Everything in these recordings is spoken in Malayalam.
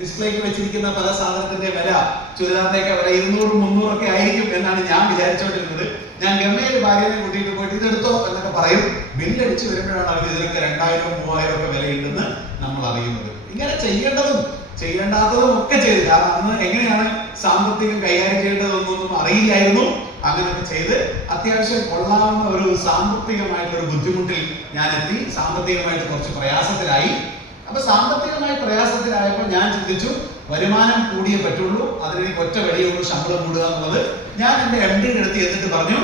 ഡിസ്പ്ലേക്ക് വെച്ചിരിക്കുന്ന പല സാധനത്തിന്റെ വില, ചുരിദാറിന്റെയൊക്കെ വില 200-300 ഒക്കെ ആയിരിക്കും എന്നാണ് ഞാൻ വിചാരിച്ചോണ്ടിരുന്നത്. ഞാൻ ഗമ്മയിൽ ഭാര്യനെ കൂട്ടിയിട്ട് പോയിട്ട് ഇതെടുത്തോ എന്നൊക്കെ പറയും. ബില്ലടിച്ച് വരുമ്പോഴാണ് അവർ ഇതിനൊക്കെ 2000-3000 ഒക്കെ വിലയുണ്ടെന്ന് നമ്മൾ അറിയുന്നത്. ഇങ്ങനെ ചെയ്യേണ്ടതും ചെയ്യേണ്ടാത്തതും ഒക്കെ ചെയ്ത്, കാരണം അന്ന് എങ്ങനെയാണ് സാമ്പത്തികം കൈകാര്യം ചെയ്യേണ്ടതെന്നൊന്നും അറിയില്ലായിരുന്നു. അങ്ങനെയൊക്കെ ചെയ്ത് അത്യാവശ്യം കൊള്ളാവുന്ന ഒരു സാമ്പത്തികമായിട്ടൊരു ബുദ്ധിമുട്ടിൽ ഞാൻ എത്തി. സാമ്പത്തികമായിട്ട് കുറച്ച് പ്രയാസത്തിലായി. അപ്പൊ സാമ്പത്തികമായി പ്രയാസത്തിലായപ്പോൾ ഞാൻ ചിന്തിച്ചു, വരുമാനം കൂടിയേ പറ്റുള്ളൂ, അതിന് ഒറ്റ വഴിയുള്ളൂ, ശമ്പളം കൂടുക എന്നുള്ളത്. ഞാൻ എൻ്റെ MD അടുത്ത് എന്നിട്ട് പറഞ്ഞു,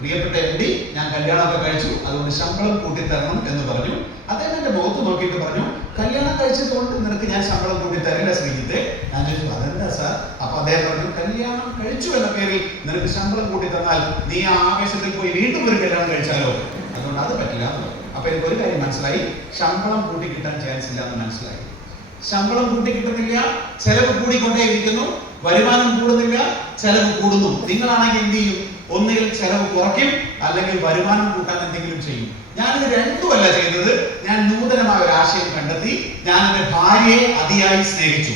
പ്രിയപ്പെട്ട MD, ഞാൻ കല്യാണമൊക്കെ കഴിച്ചു, അതുകൊണ്ട് ശമ്പളം കൂട്ടിത്തരണം എന്ന് പറഞ്ഞു. അദ്ദേഹം എൻ്റെ മുഖത്ത് നോക്കിയിട്ട് പറഞ്ഞു, കല്യാണം കഴിച്ചതുകൊണ്ട് നിനക്ക് ഞാൻ ശമ്പളം കൂട്ടിത്തരില്ല ശ്രീജിത്തെ. ഞാൻ ചോദിച്ചു, അതെന്താ സാർ? അപ്പൊ അദ്ദേഹം പറഞ്ഞു, കല്യാണം കഴിച്ചു എന്ന പേരിൽ നിനക്ക് ശമ്പളം കൂട്ടി തന്നാൽ നീ ആ ആവേശത്തിൽ പോയി വീണ്ടും ഒരു കല്യാണം കഴിച്ചാലോ, അതുകൊണ്ട് അത് പറ്റില്ല എന്ന് പറഞ്ഞു. അപ്പൊ എനിക്ക് ഒരു കാര്യം മനസ്സിലായി, ശമ്പളം കൂട്ടി കിട്ടാൻ ചാൻസ് ഇല്ല എന്ന് മനസ്സിലായി. ശമ്പളം കൂട്ടി കിട്ടുന്നില്ല, ചെലവ് കൂടിക്കൊണ്ടേയിരിക്കുന്നു. വരുമാനം കൂടുന്നില്ല, ചെലവ് കൂടുന്നു. നിങ്ങളാണെങ്കിൽ എന്ത് ചെയ്യും? ഒന്നുകിൽ ചെലവ് കുറയ്ക്കും, അല്ലെങ്കിൽ വരുമാനം കൂട്ടാൻ എന്തെങ്കിലും ചെയ്യും. ഞാനിത് രണ്ടുമല്ല ചെയ്തത്. ഞാൻ നൂതനമായ ഒരു ആശയം കണ്ടെത്തി. ഞാൻ എൻ്റെ ഭാര്യയെ അതിയായി സ്നേഹിച്ചു.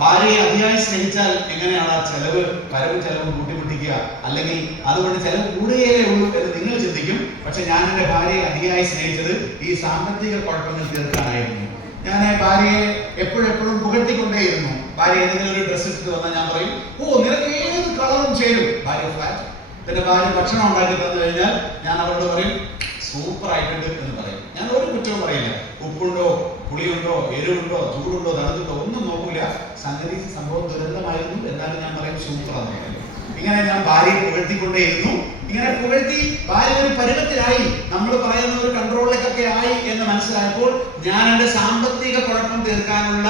ഭാര്യയെ അതിയായി സ്നേഹിച്ചാൽ എങ്ങനെയാണ് ചെലവ്, വരവ് ചെലവ് കൂട്ടിമുട്ടിക്കുക, അല്ലെങ്കിൽ അതുകൊണ്ട് ചെലവ് കൂടുകയേ ഉള്ളൂ എന്ന് നിങ്ങൾ ചിന്തിക്കും. പക്ഷെ ഞാൻ എൻ്റെ ഭാര്യയെ അതിയായി സ്നേഹിച്ചത് ഈ സാമ്പത്തിക കുഴപ്പങ്ങൾ തീർക്കാനായിരുന്നു. ഞാൻ ഭാര്യയെ എപ്പോഴെപ്പോഴും പുകഴ്ത്തിക്കൊണ്ടേയിരുന്നു. ഭാര്യ ഏതെങ്കിലും ഒരു ഡ്രസ്സ് ഇട്ടിട്ട് വന്നാൽ ഞാൻ പറയും, ഓ നിനക്ക് ഏത് കളറും ചേരും. ഭാര്യ ഫ്ലാറ്റ്. പിന്നെ ഭാര്യ ഭക്ഷണം ഉണ്ടാക്കി തന്നു കഴിഞ്ഞാൽ ഞാൻ അവരോട് പറയും, സൂപ്പർ ആയിട്ടുണ്ട് എന്ന് പറയും. ഞാൻ ഒരു കുറ്റവും പറയില്ല. ഉപ്പുണ്ടോ, പുളിയുണ്ടോ, എരിവുണ്ടോ, ചൂടുണ്ടോ, തണുത്തുണ്ടോ ഒന്നും നോക്കൂല. സംഭവം ദുരന്തമായിരുന്നു, എന്നാലും ഞാൻ പറയും സൂപ്പർ എന്ന് പറയും. ഇങ്ങനെ ഞാൻ ഭാര്യയെ പുകഴ്ത്തിക്കൊണ്ടേയിരുന്നു. ഇങ്ങനെ പുകഴ്ത്തി ഭാര്യ ഒരു പരുവത്തിലായി, നമ്മൾ പറയുന്ന ഒരു കൺട്രോളിലേക്കൊക്കെ ആയി എന്ന് മനസ്സിലായപ്പോൾ ഞാൻ എൻ്റെ സാമ്പത്തിക കുഴപ്പം തീർക്കാനുള്ള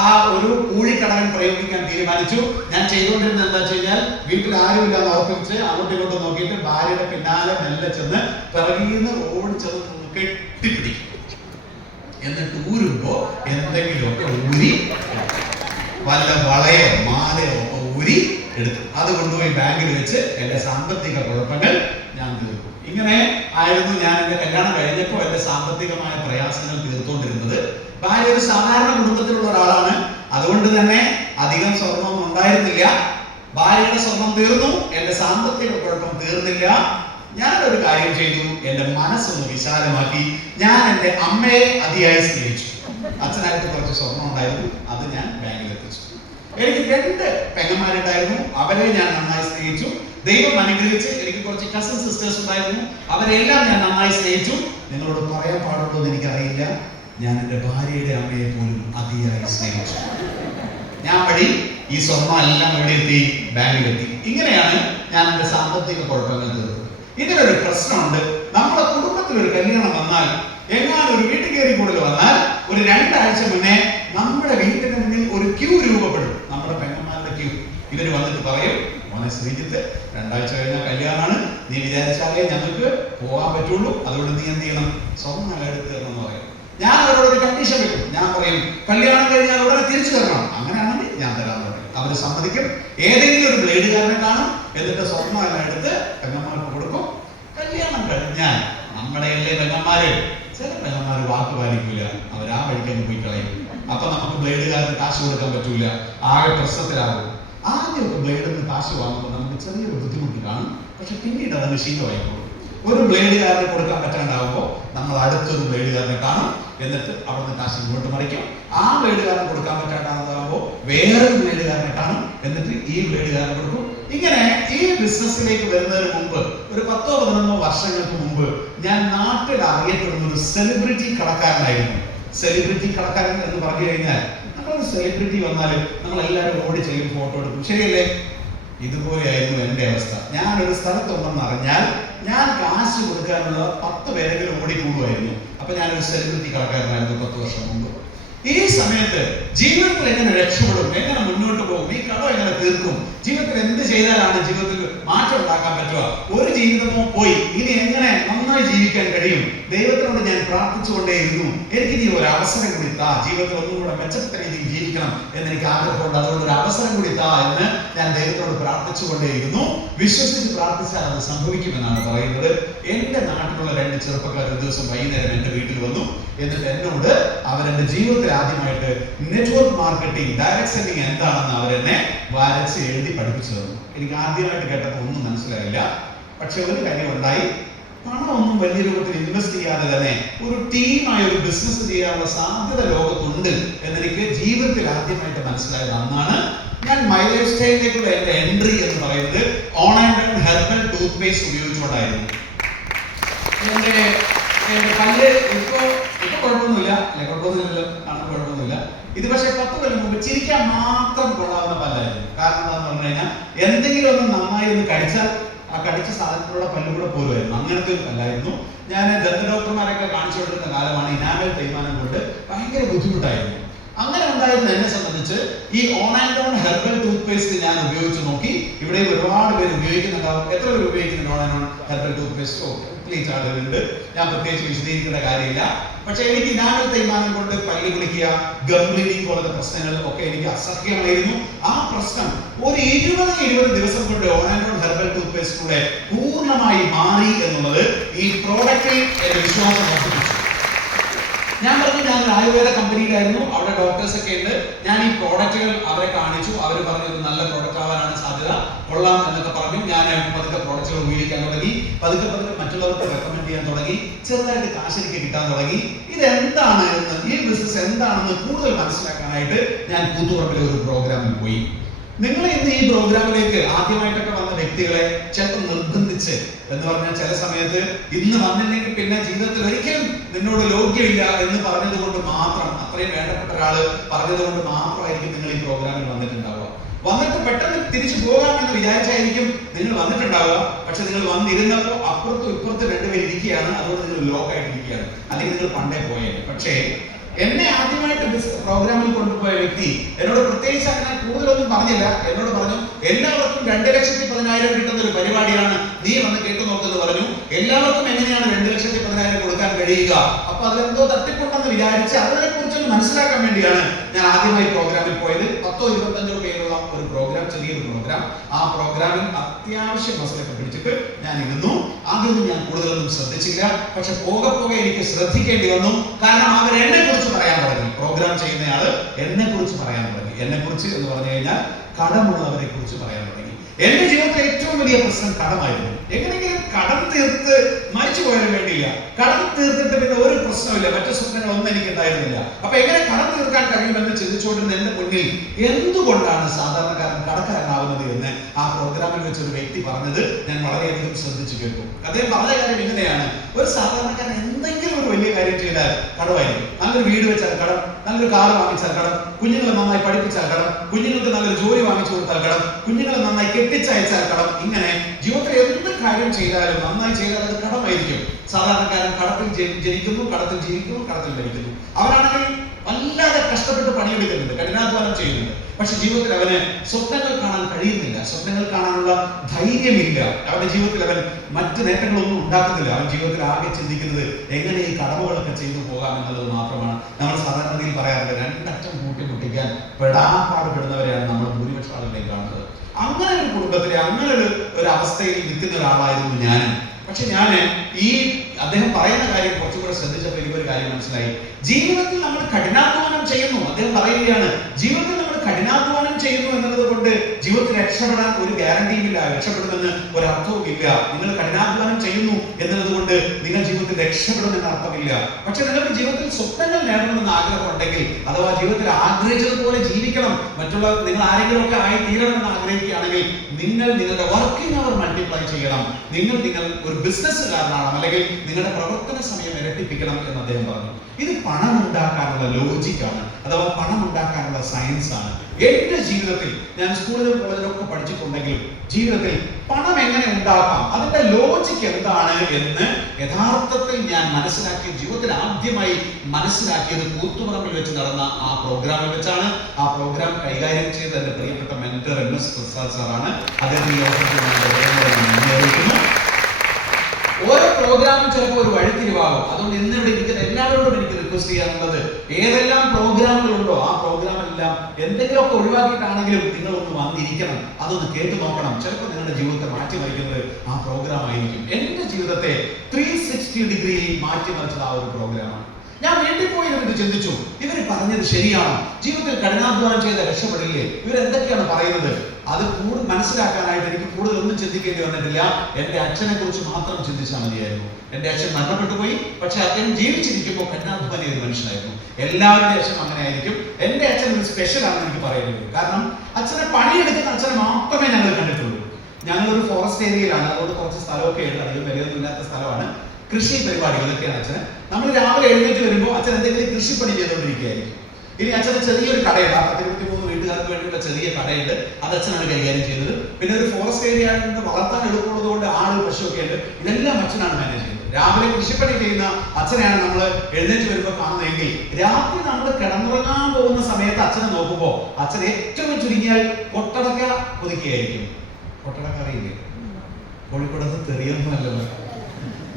ആ ഒരു കൂഴിക്കടകൻ പ്രയോഗിക്കാൻ തീരുമാനിച്ചു. ഞാൻ ചെയ്തുകൊണ്ടിരുന്നത് എന്താ വെച്ച് കഴിഞ്ഞാൽ, വീട്ടിൽ ആരുമില്ലാന്ന് ഉറപ്പിച്ച് അങ്ങോട്ടും ഇങ്ങോട്ടും നോക്കിയിട്ട് ഭാര്യയുടെ പിന്നാലെ മെല്ലെ ചെന്ന് പിറകിന്ന് ഓടിച്ചെന്ന് കെട്ടിപ്പിടിക്കും. എന്നിട്ട് ഊരുമ്പോ എന്തെങ്കിലുമൊക്കെ ഊരി, വല്ല വളയോ മാലയോ ഒക്കെ ഊരി എടുത്തു. അത് കൊണ്ടുപോയി ബാങ്കിൽ വെച്ച് എൻ്റെ സാമ്പത്തിക കുഴപ്പങ്ങൾ ഞാൻ തീർക്കും. ഇങ്ങനെ ആയിരുന്നു ഞാൻ എൻ്റെ കല്യാണം കഴിഞ്ഞപ്പോൾ എൻ്റെ സാമ്പത്തികമായ പ്രയാസങ്ങൾ തീർത്തുകൊണ്ടിരുന്നത്. ഭാര്യ ഒരു സാധാരണ കുടുംബത്തിലുള്ള ഒരാളാണ്. അതുകൊണ്ട് തന്നെ അധികം സ്വർണ്ണമൊന്നും ഉണ്ടായിരുന്നില്ല. ഭാര്യയുടെ സ്വർണം തീർന്നു, എൻ്റെ സാമ്പത്തിക കുഴപ്പം തീർന്നില്ല. ഞാനൊരു കാര്യം ചെയ്തു, എൻ്റെ മനസ്സൊന്ന് വിശാലമാക്കി. ഞാൻ എൻ്റെ അമ്മയെ അതിയായി സ്നേഹിച്ചു. അച്ഛനായിട്ട് കുറച്ച് സ്വർണം ഉണ്ടായിരുന്നു, അത് ഞാൻ ബാങ്കിൽ എത്തിച്ചു. എനിക്ക് 2 പെങ്ങന്മാരുണ്ടായിരുന്നു, അവരെ ഞാൻ നന്നായി സ്നേഹിച്ചു. ദൈവം അനുഗ്രഹിച്ച് എനിക്ക് കുറച്ച് കസിൻ സിസ്റ്റേഴ്സ് ഉണ്ടായിരുന്നു, അവരെല്ലാം ഞാൻ നന്നായി സ്നേഹിച്ചു. നിങ്ങളോട് പറയാൻ പാടുള്ളൂ എന്ന് എനിക്കറിയില്ല, ഞാൻ എൻ്റെ ഭാര്യയുടെ അമ്മയെ പോലും അതിയായി സ്നേഹിച്ചു. ഞാൻ വഴി ഈ സ്വർണ്ണം എല്ലാം ഇവിടെ എത്തി, ബാങ്കിലെത്തി. ഇങ്ങനെയാണ് ഞാൻ എൻ്റെ സാമ്പത്തിക കുഴപ്പങ്ങൾ തീർത്തത്. ഇതിനൊരു പ്രശ്നമുണ്ട്. നമ്മുടെ കുടുംബത്തിൽ ഒരു കല്യാണം വന്നാൽ, എങ്ങാനും ഒരു വീട്ടിൽ കയറി കൂടുതൽ വന്നാൽ, ഒരു 2 ആഴ്ച മുന്നേ നമ്മുടെ വീട്ടിന് മുന്നിൽ ഒരു ക്യൂ രൂപപ്പെടും. നമ്മുടെ പെങ്ങന്മാരുടെ ക്യൂ. ഇവര് വന്നിട്ട് പറയും, മോനെ ശ്രീജിത്ത്, 2 ആഴ്ച കഴിഞ്ഞാൽ കല്യാണമാണ്, നീ വിചാരിച്ചാലേ ഞങ്ങൾക്ക് പോകാൻ പറ്റുള്ളൂ, അതുകൊണ്ട് നീ എന്ത് ചെയ്യണം, സ്വർണ്ണം എടുത്ത് തരണം എന്ന് പറയും. ഞാൻ അവരോട് ഒരു കണ്ടീഷൻ വെക്കും. ഞാൻ പറയും, കല്യാണം കഴിഞ്ഞാൽ ഉടനെ തിരിച്ചു തരണം. അങ്ങനെയാണെങ്കിൽ ഞാൻ തരാമെന്ന് പറയും. അവർ സമ്മതിക്കും. ഏതെങ്കിലും ഒരു ബ്ലേഡുകാരനെ കാണും, എന്നിട്ട് സ്വർണ്ണം എല്ലാം എടുത്ത് പെങ്ങന്മാർക്ക് കൊടുക്കും. കല്യാണം കഴിഞ്ഞാൽ നമ്മുടെ എല്ലാ പെങ്ങന്മാര്, ചില പെങ്ങന്മാർ വാക്ക് പാലിക്കില്ല, അവർ ആ വഴിക്കങ്ങ് പോയി കളയും. അപ്പൊ നമുക്ക് ബ്ലേഡുകാരന് കാശ് കൊടുക്കാൻ പറ്റൂല, ആകെ പ്രശ്നത്തിലാകും. ആദ്യമൊക്കെ ബ്ലേഡിന് കാശ് വാങ്ങുമ്പോൾ നമുക്ക് ചെറിയൊരു ബുദ്ധിമുട്ട് കാണും, പക്ഷെ പിന്നീട് അത് ശീലമായിക്കോളും. ഒരു ബ്ലേഡുകാരന് കൊടുക്കാൻ പറ്റാണ്ടാവുമ്പോൾ നമ്മൾ അടുത്തൊരു ബ്ലേഡുകാരനെ കാണും, എന്നിട്ട് അവിടുന്ന് കാശ് ഇങ്ങോട്ട് മറിക്കും. ആ ബ്ലേഡുകാരന് കൊടുക്കാൻ പറ്റാണ്ടാവുമ്പോൾ വേറൊരു ബ്ലേഡുകാരനെ കാണും, എന്നിട്ട് ഈ ബ്ലേഡുകാരനെ കൊടുക്കും. ഇങ്ങനെ ഈ ബിസിനസ്സിലേക്ക് വരുന്നതിന് മുമ്പ്, ഒരു 10-11 വർഷങ്ങൾക്ക് മുമ്പ്, ഞാൻ നാട്ടിൽ അറിയപ്പെടുന്ന ഒരു സെലിബ്രിറ്റി കടക്കാരനായിരുന്നു. സെലിബ്രിറ്റി കടക്കാരൻ എന്ന് പറഞ്ഞു കഴിഞ്ഞാൽ, നമ്മളൊരു സെലിബ്രിറ്റി വന്നാൽ നമ്മൾ എല്ലാവരും ഓടി ചെയ്യും, ഫോട്ടോ എടുക്കും, ശരിയല്ലേ? ഇതുപോലെയായിരുന്നു എൻ്റെ അവസ്ഥ. ഞാനൊരു സ്ഥലത്തുണ്ടെന്ന് അറിഞ്ഞാൽ ഞാൻ കാശ് കൊടുക്കാനുള്ള 10 പേരെങ്കിലും ഓടിക്കൂടുമായിരുന്നു. അപ്പൊ ഞാനൊരു സെലിബ്രിറ്റി കടക്കാരനായിരുന്നു 10 വർഷം മുമ്പ്. ഈ സമയത്ത് ജീവിതത്തിൽ എങ്ങനെ രക്ഷപ്പെടും, എങ്ങനെ മുന്നോട്ട് പോകും, ഈ കടം എങ്ങനെ തീർക്കും, ജീവിതത്തിൽ എന്ത് ചെയ്താലാണ് ജീവിതത്തിൽ മാറ്റം ഉണ്ടാക്കാൻ പറ്റുക, ഒരു ജീവിതമോ പോയി, ഇനി എങ്ങനെ നന്നായി ജീവിക്കാൻ കഴിയും, ദൈവത്തിനോട് ഞാൻ പ്രാർത്ഥിച്ചുകൊണ്ടേയിരുന്നു. എനിക്ക് നീ ഒരു അവസരം കൂടി താ, ജീവിതത്തിൽ ഒന്നും കൂടെ മെച്ചപ്പെട്ട രീതിയിൽ ജീവിക്കണം എന്ന് എനിക്ക് ആഗ്രഹമുണ്ട്, അതുകൊണ്ട് ഒരു അവസരം കൂടി താ എന്ന് ഞാൻ ദൈവത്തിനോട് പ്രാർത്ഥിച്ചുകൊണ്ടേയിരുന്നു. വിശ്വസിച്ച് പ്രാർത്ഥിച്ചാൽ അത് സംഭവിക്കുമെന്നാണ് പറയുന്നത്. എൻ്റെ നാട്ടിലുള്ള 2 ചെറുപ്പക്കാർ ഒരു ദിവസം വൈകുന്നേരം എൻ്റെ വീട്ടിൽ വന്നു. എന്നിട്ട് എന്നോട് അവരെന്റെ ജീവിതത്തിൽ ആദ്യമായിട്ട് നെറ്റ്വർക്ക് മാർക്കറ്റിംഗ്, ഡയറക്ട് സെല്ലിംഗ് എന്താണെന്ന് അവരെന്നെ വരച്ച് എഴുതി പഠിപ്പിച്ചു തന്നു. എനിക്ക് ആദ്യമായിട്ട് കേട്ടപ്പോൾ ഒന്നും മനസ്സിലായില്ല. പക്ഷെ ഒരു കാര്യം ഉണ്ടായി, പണമൊന്നും വലിയ രൂപത്തിൽ ഇൻവെസ്റ്റ് ചെയ്യാതെ തന്നെ ഒരു ടീമായി ഒരു ബിസിനസ് ചെയ്യാനുള്ള സാധ്യത ലോകത്തുണ്ട് എന്നെനിക്ക് ജീവിതത്തിൽ ആദ്യമായിട്ട് മനസ്സിലായത് അന്നാണ്. ഞാൻ മൈ ലൈഫ് സ്റ്റൈലിലേക്കുള്ള എന്റെ എൻട്രി എന്ന് പറയുന്നത് on and herbal toothpaste ഉപയോഗിച്ചുകൊണ്ടായിരുന്നു. എന്റെ പല്ല് ഇപ്പൊ കുഴപ്പമൊന്നുമില്ല, കുഴപ്പമൊന്നുമില്ലല്ലോ, കാണാൻ കുഴപ്പമൊന്നുമില്ല. ഇത് പക്ഷെ 10 കൊല്ലം മുമ്പ് ചിരിക്കാൻ മാത്രം കൊള്ളാവുന്ന പല്ലായിരുന്നു. കാരണം എന്താണെന്ന് പറഞ്ഞു കഴിഞ്ഞാൽ എന്തെങ്കിലും ഒന്ന് നന്നായി ഒന്ന് കടിച്ചാൽ ആ കടിച്ച സാധനത്തിലൂടെ പല്ലുകൂടെ പോരുമായിരുന്നു. അങ്ങനത്തെ ഒരു പല്ലായിരുന്നു. ഞാൻ ദന്ത ഡോക്ടർമാരൊക്കെ കാണിച്ചുകൊണ്ടിരുന്ന കാലമാണ്. ഇനാമൽ തേയ്മാനം കൊണ്ട് ഭയങ്കര ബുദ്ധിമുട്ടായിരുന്നു. അങ്ങനെ ഉണ്ടായിരുന്ന എന്നെ സംബന്ധിച്ച് ഈ on and on herbal tooth paste ഞാൻ ഉപയോഗിച്ച് നോക്കി. ഇവിടെ ഒരുപാട് പേര് ഉപയോഗിക്കുന്നുണ്ടാവും. എത്ര പേര് ഉപയോഗിക്കുന്നുണ്ട് on and on herbal tooth paste? Please ആളുകളുണ്ട്, ഞാൻ പ്രത്യേകിച്ച് വിശദീകരിക്കേണ്ട കാര്യമില്ല. പക്ഷെ എനിക്ക് ഇനാമൽ തേയ്മാനം കൊണ്ട് പല്ല് കുളിക്കുക, ഗം ക്ലീനിങ് പോലത്തെ പ്രശ്നങ്ങൾ ഒക്കെ എനിക്ക് അസഹ്യമായിരുന്നു. ആ പ്രശ്നം ഒരു 20 ദിവസം കൊണ്ട് ഓൺ ആൻഡ് ഓൺ ഹെർബൽ ടൂത്ത് പേസ്റ്റിലൂടെ പൂർണ്ണമായി മാറി എന്നുള്ളത് ഈ പ്രോഡക്റ്റിൽ എന്റെ വിശ്വാസം വർദ്ധിപ്പിച്ചു. ഞാൻ പറഞ്ഞു, ഞാൻ ആയുർവേദ കമ്പനിയിലായിരുന്നു, അവിടെ ഡോക്ടേഴ്സ് ഒക്കെ ഉണ്ട്. ഞാൻ ഈ പ്രോഡക്റ്റുകൾ അവരെ കാണിച്ചു. അവർ പറഞ്ഞു ഇത് നല്ല പ്രോഡക്റ്റ് ആവാനാണ് സാധ്യത, കൊള്ളാം എന്നൊക്കെ പറഞ്ഞു. ഞാൻ പതുക്കെ പ്രോഡക്റ്റുകൾ ഉപയോഗിക്കാൻ തുടങ്ങി. പതുക്കെ മറ്റുള്ളവർക്ക് റെക്കമെൻഡ് ചെയ്യാൻ തുടങ്ങി. ചെറുതായിട്ട് കാശെനിക്ക് കിട്ടാൻ തുടങ്ങി. ഇതെന്താണ് എന്ന്, ഈ ബിസിനസ് എന്താണെന്ന് കൂടുതൽ മനസ്സിലാക്കാനായിട്ട് ഞാൻ കൂത്തുപറമ്പിലെ ഒരു പ്രോഗ്രാമിൽ പോയി. നിങ്ങൾ ഇന്ന് ഈ പ്രോഗ്രാമിലേക്ക് ആദ്യമായിട്ടൊക്കെ വന്ന വ്യക്തികളെ ചിലപ്പോൾ നിർബന്ധിച്ച് എന്ന് പറഞ്ഞാൽ ചില സമയത്ത് ഇന്ന് വന്നില്ലെങ്കിൽ പിന്നെ ജീവിതത്തിൽ ഒരിക്കലും നിന്നോട് യോഗ്യമില്ല എന്ന് പറഞ്ഞത് കൊണ്ട് മാത്രം, അത്രയും വേണ്ടപ്പെട്ട ഒരാള് പറഞ്ഞത് കൊണ്ട് മാത്രമായിരിക്കും നിങ്ങൾ ഈ പ്രോഗ്രാമിൽ വന്നിട്ടുണ്ടാവുക. വന്നിട്ട് പെട്ടെന്ന് തിരിച്ചു പോകാമെന്ന് വിചാരിച്ചായിരിക്കും നിങ്ങൾ വന്നിട്ടുണ്ടാവുക. പക്ഷെ നിങ്ങൾ വന്നിരുന്നപ്പോൾ അപ്പുറത്തും ഇപ്പുറത്തും രണ്ടുപേർ ഇരിക്കുകയാണ്. അതുകൊണ്ട് നിങ്ങൾ ലോക്കായിട്ട് ഇരിക്കുകയാണ്, അല്ലെങ്കിൽ നിങ്ങൾ പണ്ടേ പോയത്. പക്ഷേ എന്നെ ആദ്യമായിട്ട് പ്രോഗ്രാമിൽ കൊണ്ടുപോയ വ്യക്തി എന്നോട് പ്രത്യേകിച്ച് അങ്ങനെ കൂടുതലൊന്നും പറഞ്ഞില്ല. എന്നോട് പറഞ്ഞു, എല്ലാവർക്കും 2,10,000 കിട്ടുന്ന ഒരു പരിപാടിയാണ്, നീ വന്ന് കേട്ടു നോക്കെന്ന് പറഞ്ഞു. എല്ലാവർക്കും എങ്ങനെയാണ് 2,10,000 കൊടുക്കാൻ കഴിയുക? അപ്പൊ അതിലെന്തോ തട്ടിപ്പുണ്ടെന്ന് വിചാരിച്ച് അതിനെ കുറിച്ചൊന്ന് മനസ്സിലാക്കാൻ വേണ്ടിയാണ് ഞാൻ ആദ്യമായി പ്രോഗ്രാമിൽ പോയത്. 10-25 പേരുള്ള ഒരു പ്രോഗ്രാം, ചെറിയൊരു പ്രോഗ്രാം. ആ പ്രോഗ്രാമിൽ അത്യാവശ്യം മസിലൊക്കെ പിടിച്ചിട്ട് ഞാൻ ഇരുന്നു. ആദ്യമൊന്നും ഞാൻ കൂടുതലൊന്നും ശ്രദ്ധിച്ചില്ല. പക്ഷെ പോകെ എനിക്ക് ശ്രദ്ധിക്കേണ്ടി വന്നു. കാരണം അവർ എന്നെ കുറിച്ച് പറയാൻ തുടങ്ങി. പ്രോഗ്രാം ചെയ്യുന്നയാള് എന്നെ കുറിച്ച് പറയാൻ തുടങ്ങി. എന്നെ കുറിച്ച് എന്ന് പറഞ്ഞു കഴിഞ്ഞാൽ കടമുള്ളവരെ കുറിച്ച് പറയാൻ തുടങ്ങി. എന്റെ ജീവിതത്തിലെ ഏറ്റവും വലിയ പ്രശ്നം കടമായിരുന്നു. എങ്ങനെയെങ്കിലും കടം തീർത്ത് മരിച്ചു പോയാലും വേണ്ടിയില്ല. കടം തീർത്തിട്ട് പിന്നെ ഒരു പ്രശ്നമില്ല, മറ്റു സ്വപ്നങ്ങളൊന്നും എനിക്ക് ഉണ്ടായിരുന്നില്ല. അപ്പൊ എങ്ങനെ കടം തീർക്കാൻ കഴിയുമെന്ന് ചിന്തിച്ചുകൊണ്ടിരുന്ന എന്റെ മുന്നിൽ എന്തുകൊണ്ടാണ് സാധാരണക്കാരൻ കടക്കാരനാവുന്നത് എന്ന് ആ പ്രോഗ്രാമിൽ വെച്ച് ഒരു വ്യക്തി പറഞ്ഞത് ഞാൻ വളരെയധികം ശ്രദ്ധിച്ചു കേൾക്കും. അദ്ദേഹം പറഞ്ഞ കാര്യം ഇങ്ങനെയാണ്: ഒരു സാധാരണക്കാരൻ എന്തെങ്കിലും ഒരു വലിയ കാര്യം ചെയ്താൽ കടമായിരിക്കും. നല്ലൊരു വീട് വെച്ചാൽ കടം, നല്ലൊരു കാർ വാങ്ങിച്ചാൽ കടം, കുഞ്ഞുങ്ങളെ നന്നായി പഠിപ്പിച്ചാൽ കടം, കുഞ്ഞുങ്ങൾക്ക് നല്ലൊരു ജോലി വാങ്ങിച്ചു കൊടുത്താൽ കടം, കുഞ്ഞുങ്ങളെ നന്നായി കെട്ടിച്ചയച്ചാൽ കടം. ഇങ്ങനെ ജീവിതത്തിൽ എന്ത് കാര്യം ചെയ്താലും നന്നായി ചെയ്താൽ അത് കടമായിരിക്കും. സാധാരണക്കാരൻ കടത്തിൽ ജനിക്കുന്നു, കടത്തിൽ ജീവിക്കുന്നു, കടത്തിൽ മരിക്കുന്നു. അവരാണെങ്കിൽ വല്ലാതെ കഷ്ടപ്പെട്ട് പണിയെടുക്കുന്നുണ്ട്, കഠിനാധ്വാനം ചെയ്യുന്നുണ്ട്. പക്ഷെ ജീവിതത്തിൽ അവന് സ്വപ്നങ്ങൾ കാണാൻ കഴിയുന്നില്ല, സ്വപ്നങ്ങൾ കാണാനുള്ള ധൈര്യമില്ല. അവന്റെ ജീവിതത്തിൽ അവൻ മറ്റ് നേട്ടങ്ങളൊന്നും ഉണ്ടാക്കുന്നില്ല. അവൻ ജീവിതത്തിൽ ആകെ ചിന്തിക്കുന്നത് എങ്ങനെ ഈ കടമകളൊക്കെ ചെയ്തു പോകാം എന്നുള്ളത് മാത്രമാണ്. നമ്മൾ സാധാരണയിൽ പറയാറുണ്ട്, രണ്ടറ്റം കൂട്ടിമുട്ടിക്കാൻ പെടാപ്പാടുപെടുന്നവരെയാണ് നമ്മൾ ഭൂരിപക്ഷ ആളുകളെയും കാണുന്നത്. അങ്ങനെ ഒരു കുടുംബത്തിലെ അങ്ങനെ ഒരു അവസ്ഥയിൽ നിൽക്കുന്ന ഒരാളായിരുന്നു ഞാൻ. പക്ഷെ ഞാൻ ഈ അദ്ദേഹം പറയുന്ന കാര്യം കുറച്ചുകൂടെ ശ്രദ്ധിച്ചപ്പോൾ എനിക്കൊരു കാര്യം മനസ്സിലായി. ജീവിതത്തിൽ നമ്മൾ കഠിനാധ്വാനം ചെയ്യുന്നു. അദ്ദേഹം പറയുകയാണ്, ജീവിതത്തിൽ നമ്മൾ കഠിനാധ്വാനം ചെയ്യുന്നു എന്നുള്ളത് കൊണ്ട് ജീവിതത്തിൽ രക്ഷപ്പെടാൻ ഒരു ഗ്യാരണ്ടിയും ഇല്ല, രക്ഷപ്പെടുമെന്ന് ഒരർത്ഥവും ഇല്ല. നിങ്ങൾ കഠിനാധ്വാനം ചെയ്യുന്നു എന്നുള്ളത് കൊണ്ട് നിങ്ങൾ ജീവിതത്തിൽ രക്ഷപ്പെടുമെന്ന് അർത്ഥമില്ല. പക്ഷെ നിങ്ങൾക്ക് ജീവിതത്തിൽ സ്വപ്നങ്ങൾ നേടണമെന്ന് ആഗ്രഹം ഉണ്ടെങ്കിൽ, അഥവാ ജീവിതത്തിൽ ആഗ്രഹിച്ചതുപോലെ ജീവിക്കണം, മറ്റുള്ള നിങ്ങൾ ആരെങ്കിലും ഒക്കെ ആയി തീരണമെന്ന് ആഗ്രഹിക്കുകയാണെങ്കിൽ നിങ്ങൾ നിങ്ങളുടെ വർക്കിംഗ് അവർ മൾട്ടിപ്ലൈ ചെയ്യണം. നിങ്ങൾ ഒരു ബിസിനസ്സുകാരനാണ്, അല്ലെങ്കിൽ നിങ്ങളുടെ പ്രവർത്തന സമയം ഇരട്ടിപ്പിക്കണം എന്ന് അദ്ദേഹം പറഞ്ഞു. ഇത് പണം ഉണ്ടാക്കാനുള്ള ലോജിക്കാണ്, അഥവാ പണം ഉണ്ടാക്കാനുള്ള സയൻസ് ആണ്. എന്റെ ജീവിതത്തിൽ ഞാൻ സ്കൂളിലും കോളേജിലും ഒക്കെ പഠിച്ചിട്ടുണ്ടെങ്കിലും ജീവിതത്തിൽ പണം എങ്ങനെ ഉണ്ടാക്കാം, അതിന്റെ ലോജിക്ക് എന്താണ് എന്ന് യഥാർത്ഥത്തിൽ ഞാൻ മനസ്സിലാക്കിയ, ജീവിതത്തിൽ ആദ്യമായി മനസ്സിലാക്കിയത് കൂത്തുപറമ്പിൽ വെച്ച് നടന്ന ആ പ്രോഗ്രാമിൽ വെച്ചാണ്. ആ പ്രോഗ്രാം കൈകാര്യം ചെയ്ത് എന്റെ പ്രിയപ്പെട്ട മെന്റർ MS പ്രസാദ് സാറാണ്. അദ്ദേഹം ഈ അവസരത്തിൽ ഓരോ പ്രോഗ്രാമും ചിലപ്പോൾ ഒരു വഴിത്തിരിവാകും. അതുകൊണ്ട് ഇന്നിവിടെ ഇരിക്കുന്ന എല്ലാവരോടും എനിക്ക് റിക്വസ്റ്റ് ചെയ്യാനുള്ളത്, ഏതെല്ലാം പ്രോഗ്രാമുകളുണ്ടോ ആ പ്രോഗ്രാമെല്ലാം എന്തെങ്കിലുമൊക്കെ ഒഴിവാക്കിയിട്ടാണെങ്കിലും നിങ്ങൾ ഒന്ന് വന്നിരിക്കണം, അതൊന്ന് കേട്ടു നോക്കണം. ചിലപ്പോൾ നിങ്ങളുടെ ജീവിതത്തെ മാറ്റിമറിക്കുന്നത് ആ പ്രോഗ്രാം ആയിരിക്കും. എന്റെ ജീവിതത്തെ 360 ഡിഗ്രിയിൽ മാറ്റിമറിച്ചത് ആ ഒരു പ്രോഗ്രാമാണ്. ഞാൻ വീട്ടിൽ പോയി ഇരുന്നിട്ട് ചിന്തിച്ചു, ഇവര് പറഞ്ഞത് ശരിയാണോ? ജീവിതത്തിൽ കഠിനാധ്വാനം ചെയ്ത രക്ഷപ്പെടില്ലേ? ഇവരെന്തൊക്കെയാണ് പറയുന്നത്? അത് കൂടുതൽ മനസ്സിലാക്കാനായിട്ട് എനിക്ക് കൂടുതലൊന്നും ചിന്തിക്കേണ്ടി വന്നിട്ടില്ല. എൻ്റെ അച്ഛനെ കുറിച്ച് മാത്രം ചിന്തിച്ചാൽ മതിയായിരുന്നു. എൻ്റെ അച്ഛൻ മരണപ്പെട്ടു പോയി, പക്ഷെ അദ്ദേഹം ജീവിച്ചിരിക്കുമ്പോൾ കഠിനാധ്വാനി ഒരു മനുഷ്യനായിരുന്നു. എല്ലാവരുടെയും അച്ഛൻ അങ്ങനെ ആയിരിക്കും. എൻ്റെ അച്ഛൻ ഒരു സ്പെഷ്യൽ ആണെന്ന് എനിക്ക് പറയേണ്ടി. കാരണം അച്ഛനെ പണിയെടുക്കുന്ന അച്ഛനെ മാത്രമേ ഞങ്ങൾ കണ്ടിട്ടുള്ളൂ. ഞങ്ങളൊരു ഫോറസ്റ്റ് ഏരിയയിലാണ്, അതുകൊണ്ട് കുറച്ച് സ്ഥലമൊക്കെ ഉണ്ട്, അധികം വിലയൊന്നും ഇല്ലാത്ത സ്ഥലമാണ്. കൃഷി പരിപാടികൾ ഇതൊക്കെയാണ് അച്ഛന്. നമ്മൾ രാവിലെ എഴുന്നേറ്റ് വരുമ്പോൾ അച്ഛൻ എന്തെങ്കിലും കൃഷിപ്പണി ചെയ്തുകൊണ്ടിരിക്കുകയായിരിക്കും. ഇനി അച്ഛന് ചെറിയൊരു കടയുണ്ട്, 23 വീട്ടുകാർക്ക് വേണ്ടിയുള്ള ചെറിയ കടയുണ്ട്, അത് അച്ഛനാണ് കൈകാര്യം ചെയ്യുന്നത്. പിന്നെ ഒരു ഫോറസ്റ്റ് ഏരിയ ആയതുകൊണ്ട് വളർത്താൻ എളുപ്പമുള്ളത് കൊണ്ട് ആട് പശുവൊക്കെ ഉണ്ട്, ഇതെല്ലാം അച്ഛനാണ് മാനേജ് ചെയ്യുന്നത്. രാവിലെ കൃഷിപ്പണി ചെയ്യുന്ന അച്ഛനെയാണ് നമ്മൾ എഴുന്നേറ്റ് വരുമ്പോൾ കാണുന്നതെങ്കിൽ, രാത്രി നമ്മൾ കിടന്നുറങ്ങാൻ പോകുന്ന സമയത്ത് അച്ഛനെ നോക്കുമ്പോൾ അച്ഛൻ ഏറ്റവും ചുരുങ്ങിയാൽ കൊട്ടടക്ക പുതുക്കിയായിരിക്കും. കൊട്ടടക്ക അറിയില്ലേ? കോഴിക്കോടത്ത് തെറിയൊന്നുമല്ലല്ലോ.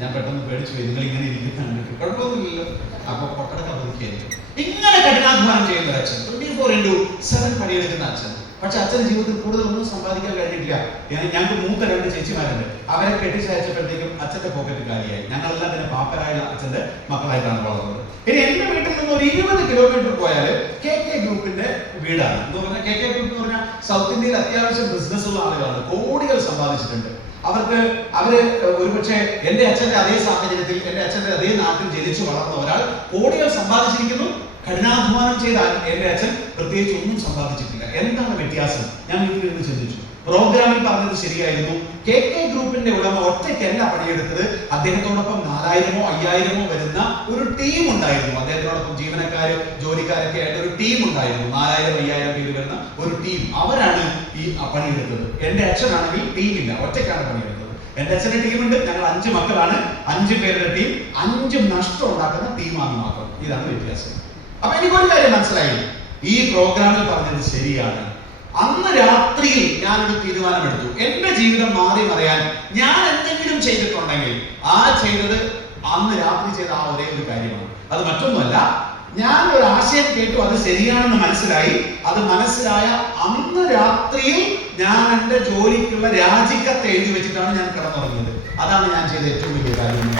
ഞാൻ പെട്ടെന്ന് പേടിച്ചു പോയി, നിങ്ങൾ ഇങ്ങനെ ഇരിക്കുന്നുണ്ട്, കുഴപ്പമൊന്നുമില്ലല്ലോ. അപ്പൊ കൊട്ടടക്ക പുതുക്കിയായിരിക്കും. ഇങ്ങനെ കഠിനാധ്വാനം ചെയ്യുന്ന അച്ഛൻ, 24/7 പണിയെടുക്കുന്ന അച്ഛൻ. പക്ഷെ അച്ഛന് ജീവിതത്തിൽ കൂടുതലൊന്നും സമ്പാദിക്കാൻ കഴിഞ്ഞിട്ടില്ല. ഞങ്ങൾക്ക് മൂത്ത 2 ചേച്ചിമാരുണ്ട്. അവരെ കെട്ടിച്ചയച്ചപ്പോഴത്തേക്കും അച്ഛന്റെ പോക്കറ്റ് കാലിയായി. ഞങ്ങളെല്ലാം തന്നെ പാപ്പരായ അച്ഛന്റെ മക്കളായിട്ടാണ് വളർന്നത്. ഇനി എന്റെ വീട്ടിൽ നിന്ന് ഒരു 20 കിലോമീറ്റർ പോയാൽ KK ഗ്രൂപ്പിന്റെ വീടാണ്. എന്ന് പറഞ്ഞാൽ KK ഗ്രൂപ്പ് എന്ന് പറഞ്ഞാൽ സൗത്ത് ഇന്ത്യയിൽ അത്യാവശ്യം ബിസിനസ് ഉള്ള ആളുകളാണ്, കോടികൾ സമ്പാദിച്ചിട്ടുണ്ട്. അവര് ഒരുപക്ഷെ എന്റെ അച്ഛന്റെ അതേ സാഹചര്യത്തിൽ, എന്റെ അച്ഛന്റെ അതേ നാട്ടിൽ ജനിച്ചു വളർന്ന ഒരാൾ കോടികൾ സമ്പാദിച്ചിരിക്കുന്നു. കഠിനാധ്വാനം ചെയ്ത എന്റെ അച്ഛൻ പ്രത്യേകിച്ച് ഒന്നും സമ്പാദിച്ചിട്ടില്ല. എന്താണ് വ്യത്യാസം? ഞാൻ വീട്ടിൽ നിന്ന് ചിന്തിച്ചു. പ്രോഗ്രാമിൽ പറഞ്ഞത് ശരിയായിരുന്നു. KK ഗ്രൂപ്പിന്റെ ഉടമ ഒറ്റയ്ക്കല്ല പണിയെടുത്തത്. അദ്ദേഹത്തോടൊപ്പം 4000-ഓ 5000-ഓ വരുന്ന ഒരു ടീം ഉണ്ടായിരുന്നു. അദ്ദേഹത്തോടൊപ്പം ജീവനക്കാര് ജോലിക്കാരൊക്കെ ആയിട്ട് ഒരു ടീം ഉണ്ടായിരുന്നു. 4000-5000 പേര് വരുന്ന ഒരു ടീം. അവരാണ് ഈ പണിയെടുത്തത്. എന്റെ അച്ഛനാണെങ്കിൽ ടീമില്ല, ഒറ്റയ്ക്കാണ് പണിയെടുത്തത്. എന്റെ അച്ഛന്റെ ടീമുണ്ട്, ഞങ്ങൾ 5 മക്കളാണ്, 5 പേരുടെ ടീം, 5 നഷ്ടം ഉണ്ടാക്കുന്ന ടീമാണ് മാത്രം. ഇതാണ് വ്യത്യാസം. അപ്പൊ എനിക്കൊരു കാര്യം മനസ്സിലായി, ഈ പ്രോഗ്രാമിൽ പറഞ്ഞത് ശരിയാണ്. അന്ന് രാത്രിയിൽ ഞാനൊരു തീരുമാനമെടുത്തു. എന്റെ ജീവിതം മാറി മറിയാൻ ഞാൻ എന്തെങ്കിലും ചെയ്തിട്ടുണ്ടെങ്കിൽ ആ ചെയ്തത് അന്ന് രാത്രി ചെയ്ത ആ ഒരേ ഒരു കാര്യമാണ്. അത് മറ്റൊന്നുമല്ല, ഞാൻ ഒരു ആശയം കേട്ടു, അത് ശരിയാണെന്ന് മനസ്സിലായി. അത് മനസ്സിലായ അന്ന് രാത്രിയിൽ ഞാൻ എന്റെ ജോലിക്കുള്ള രാജിക്കത്ത് എഴുതി വെച്ചിട്ടാണ് ഞാൻ കിടന്നുറങ്ങുന്നത്. അതാണ് ഞാൻ ചെയ്ത ഏറ്റവും വലിയ കാര്യം.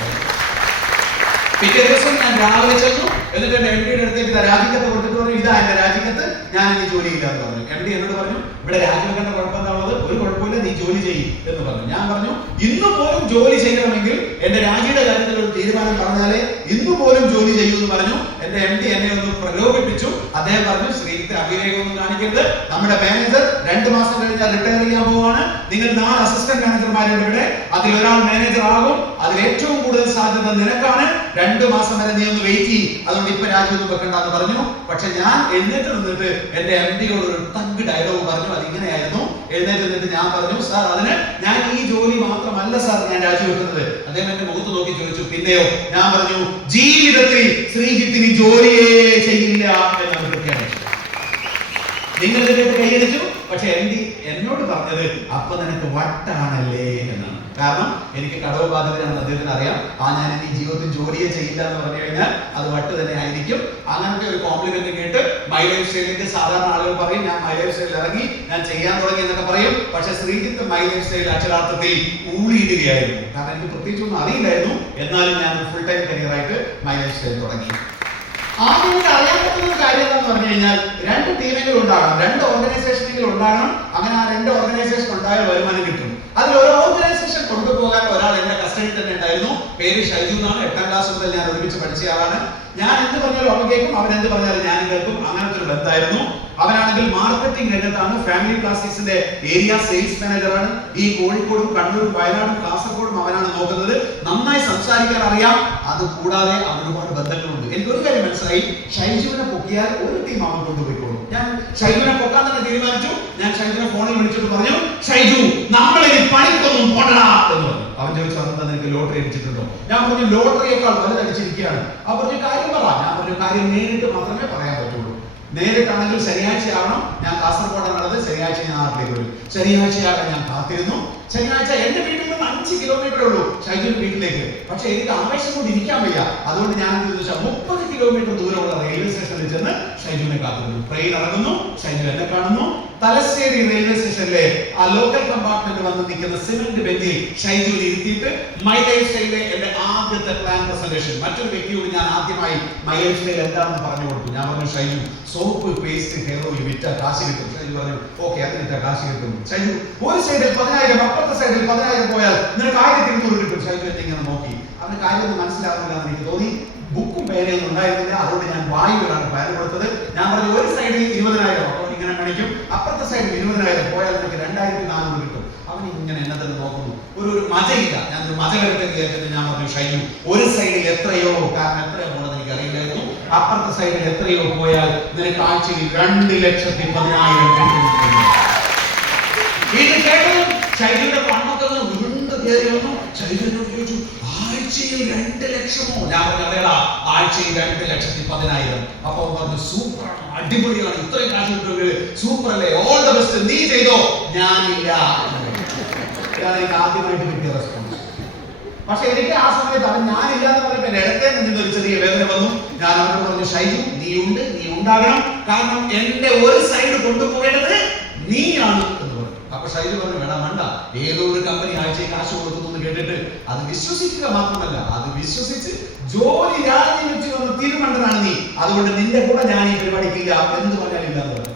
പിറ്റേ ദിവസം ഞാൻ രാവിലെ ചെന്നു, എന്നിട്ട് എന്റെ MD അടുത്തേക്ക് രാജിക്കത്ത് കൊടുത്തിട്ട് പറഞ്ഞു, ഇതാ എന്റെ രാജിക്കത്ത്, ഞാൻ ഇനി ജോലിയില്ലാന്ന് പറഞ്ഞു. MD എന്നോട് പറഞ്ഞു, ഇവിടെ രാജിവെക്കേണ്ട കുഴപ്പം എന്താ ഉള്ളത്? ഒരു കുഴപ്പമില്ല, നീ ജോലി ചെയ്യും എന്ന് പറഞ്ഞു. ഞാൻ പറഞ്ഞു, ഇന്ന് പോലും ജോലി ചെയ്യണമെങ്കിൽ എന്റെ രാജിയുടെ കാര്യത്തിൽ ഒരു തീരുമാനം പറഞ്ഞാലേ ഇന്ന് പോലും ജോലി ചെയ്യൂ എന്ന് പറഞ്ഞു. എന്റെ MD എന്നെ ഒന്ന് പ്രലോഭിപ്പിച്ചു. അദ്ദേഹം പറഞ്ഞു, ശ്രീജിത്ത് അവിവേകമൊന്നും കാണിക്കരുത്, നമ്മുടെ മാനേജർ 2 മാസം കഴിഞ്ഞാൽ റിട്ടയർ ചെയ്യാൻ പോവാണ്, നിങ്ങൾ 4 അസിസ്റ്റന്റ് മാനേജർമാരുണ്ട് ഇവിടെ, അതിലൊരാൾ മാനേജർ ആകും, അതിൽ ഏറ്റവും കൂടുതൽ സാധ്യത നിനക്കാണ്, 2 മാസം വരെ നീ ഒന്ന് വെയിറ്റ് ചെയ്യും, അതുകൊണ്ട് ഇപ്പൊ രാജിയൊന്നും വെക്കണ്ടെന്ന് പറഞ്ഞു. പക്ഷെ ഞാൻ എഴുന്നേറ്റ് നിന്നിട്ട് എന്റെ MD-യോട് ഒരു തഗ് ഡയലോഗ് പറഞ്ഞു. അതിങ്ങനെയായിരുന്നു. എഴുന്നേറ്റ് നിന്നിട്ട് ഞാൻ പറഞ്ഞു, സാർ അതിന് ഞാൻ ഈ ജോലി മാത്രമല്ല സാർ ഞാൻ രാജിവെക്കുന്നത്. അദ്ദേഹം എന്റെ മുഖത്ത് നോക്കി ചോദിച്ചു, പിന്നെയോ? ഞാൻ പറഞ്ഞു, ജീവിതത്തിൽ ശ്രീജിത്തിന് ജോലിയേ ചെയ്യില്ല എന്നാണ് പ്രഖ്യാപിച്ചു. നിങ്ങൾ ഇതിലേക്ക് കൈയടിച്ചു. പക്ഷെ MD എന്നോട് പറഞ്ഞത്, അപ്പൊ നിനക്ക് വട്ടാണല്ലേ എന്നാണ്. കാരണം എനിക്ക് കടവ് ബാധിതരാണെന്ന് അദ്ദേഹത്തിന് അറിയാം. ഞാൻ ഇനി ജീവിതത്തിൽ ജോലിയെ ചെയ്യില്ല എന്ന് പറഞ്ഞു കഴിഞ്ഞാൽ അത് വട്ട് തന്നെ ആയിരിക്കും. അങ്ങനത്തെ ഒരു കോംപ്ലിമെന്റ് കേട്ട് മൈ ലൈഫ് സ്റ്റൈലിലേക്ക് സാധാരണ ആളുകൾ പറയും, ഞാൻ മൈ ലൈഫ് സ്റ്റൈലിൽ ഇറങ്ങി, ഞാൻ ചെയ്യാൻ തുടങ്ങി എന്നൊക്കെ പറയും. പക്ഷെ ശ്രീജിത്ത് മൈ ലൈഫ് സ്റ്റൈൽ അക്ഷരാർത്ഥത്തിൽ ഊളിയിടുകയായിരുന്നു. കാരണം എനിക്ക് പ്രത്യേകിച്ചൊന്നും അറിയില്ലായിരുന്നു. എന്നാലും ഞാൻ ഫുൾ ടൈം കരിയറായിട്ട് മൈ ലൈഫ് സ്റ്റൈൽ തുടങ്ങി. ആദ്യം എനിക്ക് അറിയാൻ പറ്റുന്ന ഒരു കാര്യം എന്താണെന്ന് പറഞ്ഞു കഴിഞ്ഞാൽ, 2 ടീമെങ്കിലും ഉണ്ടാകണം, 2 ഓർഗനൈസേഷനെങ്കിലും ഉണ്ടാകണം. അങ്ങനെ ആ 2 ഓർഗനൈസേഷൻ ഉണ്ടായാൽ വരുമാനം കിട്ടും. അതിൽ ഒരു ഓർഗനൈസേഷൻ കൊണ്ടുപോകാൻ ഒരാൾ എന്റെ കസ്റ്റഡിയിൽ തന്നെ ഉണ്ടായിരുന്നു. പേര് ഷൈജു എന്നാണ്. 8ാം ക്ലാസ് മുതൽ ഞാൻ ഒരുമിച്ച് പഠിച്ചയാളാണ്. ഞാൻ എന്ത് പറഞ്ഞാലും അവൻ കേൾക്കും, അവൻ എന്ത് പറഞ്ഞാലും ഞാൻ കേൾക്കും. അങ്ങനത്തെ ഒരു ബന്ധമായിരുന്നു. അവനാണെങ്കിൽ മാർക്കറ്റിംഗ് രംഗത്താണ്, ഫാമിലി പ്ലാസ്റ്റിക്സിന്റെ ഏരിയ സെയിൽസ് മാനേജറാണ്. ഈ കോഴിക്കോടും കണ്ണൂരും വയനാടും കാസർഗോഡും അവനാണ് നോക്കുന്നത്. നന്നായി സംസാരിക്കാൻ അറിയാം. അത് കൂടാതെ അവൻ ഒരുപാട് ബന്ധങ്ങളുണ്ട്. എനിക്കൊരു കാര്യം മനസ്സിലായി, ഷൈജുവിനെ പൊക്കിയാൽ ഒരു ടീം അവൻ കൊണ്ടുപോയിക്കോളും. ഞാൻ ഷൈജുവിനെ പൊക്കാൻ തന്നെ തീരുമാനിച്ചു. ഞാൻ ഷൈജുവിനെ ഫോണിൽ വിളിച്ചിട്ട് പറഞ്ഞു, ഷൈജു നമ്മളിനി പണിക്കൊന്നും പോകണടാ എന്ന് പറഞ്ഞു. അവൻ ചോദിച്ചു, അതെന്താ നിനക്ക് ലോട്ടറി അടിച്ചിട്ടുണ്ടോ? ഞാൻ പറഞ്ഞു, ലോട്ടറിയേക്കാൾ വലുതടിച്ചിരിക്കുകയാണ്. അവൻ പറഞ്ഞു, കാര്യം പറ. ഞാൻ പറഞ്ഞു, കാര്യം നേരിട്ട് മാത്രമേ പറയാൻ പറ്റുള്ളൂ. നേരിട്ടാണെങ്കിൽ ശനിയാഴ്ച ആവണം. ഞാൻ കാസർഗോഡാണുള്ളത്. ശനിയാഴ്ച ഞാൻ നാട്ടിലേക്ക് വരും. ശനിയാഴ്ചയാകാൻ ഞാൻ കാത്തിരുന്നു. ശനിയാഴ്ച എന്റെ വീട്ടിൽ നിന്ന് 5 കിലോമീറ്റർ ഉള്ളൂ ഷൈജുവിന്റെ വീട്ടിലേക്ക്. പക്ഷെ എനിക്ക് ആവേശം കൊണ്ട് ഇരിക്കാൻ വയ്യ. അതുകൊണ്ട് ഞാൻ എന്ത് ചോദിച്ചാൽ 30 കിലോമീറ്റർ ദൂരമുള്ള റെയിൽവേ സ്റ്റേഷനിൽ ചെന്ന് ഷൈജുവിനെ കാത്തിരുന്നു. ട്രെയിൻ ഇറങ്ങുന്നു, ഷൈജു എന്നെ കാണുന്നു. തലശ്ശേരി റെയിൽവേ സ്റ്റേഷനിലെ ആ ലോക്കൽ കമ്പാർട്ട്മെന്റ് വന്ന് നിൽക്കുന്ന സിമന്റ് ബെഞ്ചിൽ ഷൈജുവിൽ ഇരുത്തിയിട്ട് മൈ ലൈഫ് സ്റ്റൈലിലെ എന്റെ ആദ്യത്തെ പ്ലാൻ പ്രസന്റേഷൻ മറ്റൊരു വ്യക്തിയോട് ഞാൻ ആദ്യമായി മൈ ലൈഫ് സ്റ്റൈൽ എന്താണെന്ന് പറഞ്ഞു കൊടുത്തു. ഞാൻ പറഞ്ഞു, Shaiju soap, paste, hair oil വിറ്റ കാശ് കിട്ടും. ഷൈജു പറഞ്ഞു, ഓക്കെ, അത് വിറ്റ കാശ് കിട്ടും. ഷൈജു ഒരു സൈഡിൽ 10,000, അപ്പുറത്തെ സൈഡിൽ 10,000 പോയാൽ നിനക്ക് 1200 കിട്ടും. ഷൈജു എന്നെ ഇങ്ങനെ നോക്കി. അവന് കാര്യമൊന്നും മനസ്സിലാവുന്നില്ല എന്ന് എനിക്ക് തോന്നി. ബുക്കും പേരെയൊന്നും ഉണ്ടായിരുന്നില്ല. അതുകൊണ്ട് ഞാൻ വായുവിലാണ് പ്ലാൻ കൊടുത്തത്. ഞാൻ പറഞ്ഞു, ഒരു സൈഡിൽ 20,000 ഇങ്ങനെ കാണിക്കും, അപ്പുറത്തെ സൈഡിൽ 20,000 പോയാൽ നിനക്ക് 2,400 കിട്ടും. അവൻ ഇങ്ങനെ എന്നെ തന്നെ നോക്കുന്നു. ഒരു മജയില്ല. ഞാൻ ഒരു മജ വരട്ടെ വിചാരിച്ചിട്ട് ഞാൻ പറഞ്ഞു, ഷൈജു ഒരു സൈഡിൽ എത്രയോ, കാരണം എത്രയോ പോണെന്ന് എനിക്ക് അറിയില്ലായിരുന്നു, അപ്പുറത്തെ സൈഡിൽ എത്രയോ പോയാൽ നിനക്ക് ആഴ്ചയിൽ 2,10,000 കിട്ടും. ഇത് കേട്ടതും ഷൈജുവിന്റെ കണ്ണൊക്കെ ഉരുണ്ട് കയറി വന്നു. ഷൈജുവിനോട് ചോദിച്ചു, ആഴ്ചയിൽ 2 ലക്ഷമോ? ഞാൻ പറഞ്ഞു, അതേടാ, ആഴ്ചയിൽ 2,10,000. അപ്പൊ പറഞ്ഞു, സൂപ്പറാണ്, അടിപൊളിയാണ്, ഇത്രയും കാശ് കിട്ടുന്നത് സൂപ്പർ അല്ലേ, ഓൾ ദ ബെസ്റ്റ്, നീ ചെയ്തോ. ഞാനില്ല. ഇതാണ് എനിക്ക് ആദ്യമായിട്ട് കിട്ടിയ റെസ്പോൺസ്. പക്ഷെ എനിക്ക് ആ സമയത്ത് അവൻ ഞാനില്ല എന്ന് പറഞ്ഞപ്പോൾ എന്റെ ഇടത്തെ നിന്ന് ഒരു ചെറിയ വേദന വന്നു. ഞാൻ അവനോട് പറഞ്ഞു, ഷൈജു നീ ഉണ്ട്, നീ ഉണ്ടാകണം, കാരണം എന്റെ ഒരു സൈഡ് കൊണ്ടുപോകേണ്ടത് നീയാണ് എന്ന് പറഞ്ഞു. അപ്പൊ ഷൈജു പറഞ്ഞു, വേണം വേണ്ട, ഏതോ ഒരു കമ്പനി ആഴ്ചയിൽ കാശ് കൊടുക്കുന്നു എന്ന് കേട്ടിട്ട് അത് വിശ്വസിക്കുക മാത്രമല്ല, അത് വിശ്വസിച്ച് ജോലി രാജിവെച്ച് വന്ന് തീരുമാനമാണ് നീ. അതുകൊണ്ട് നിന്റെ കൂടെ ഞാൻ ഈ പരിപാടിക്കില്ല എന്ന് പറഞ്ഞാലില്ല എന്ന് പറഞ്ഞു.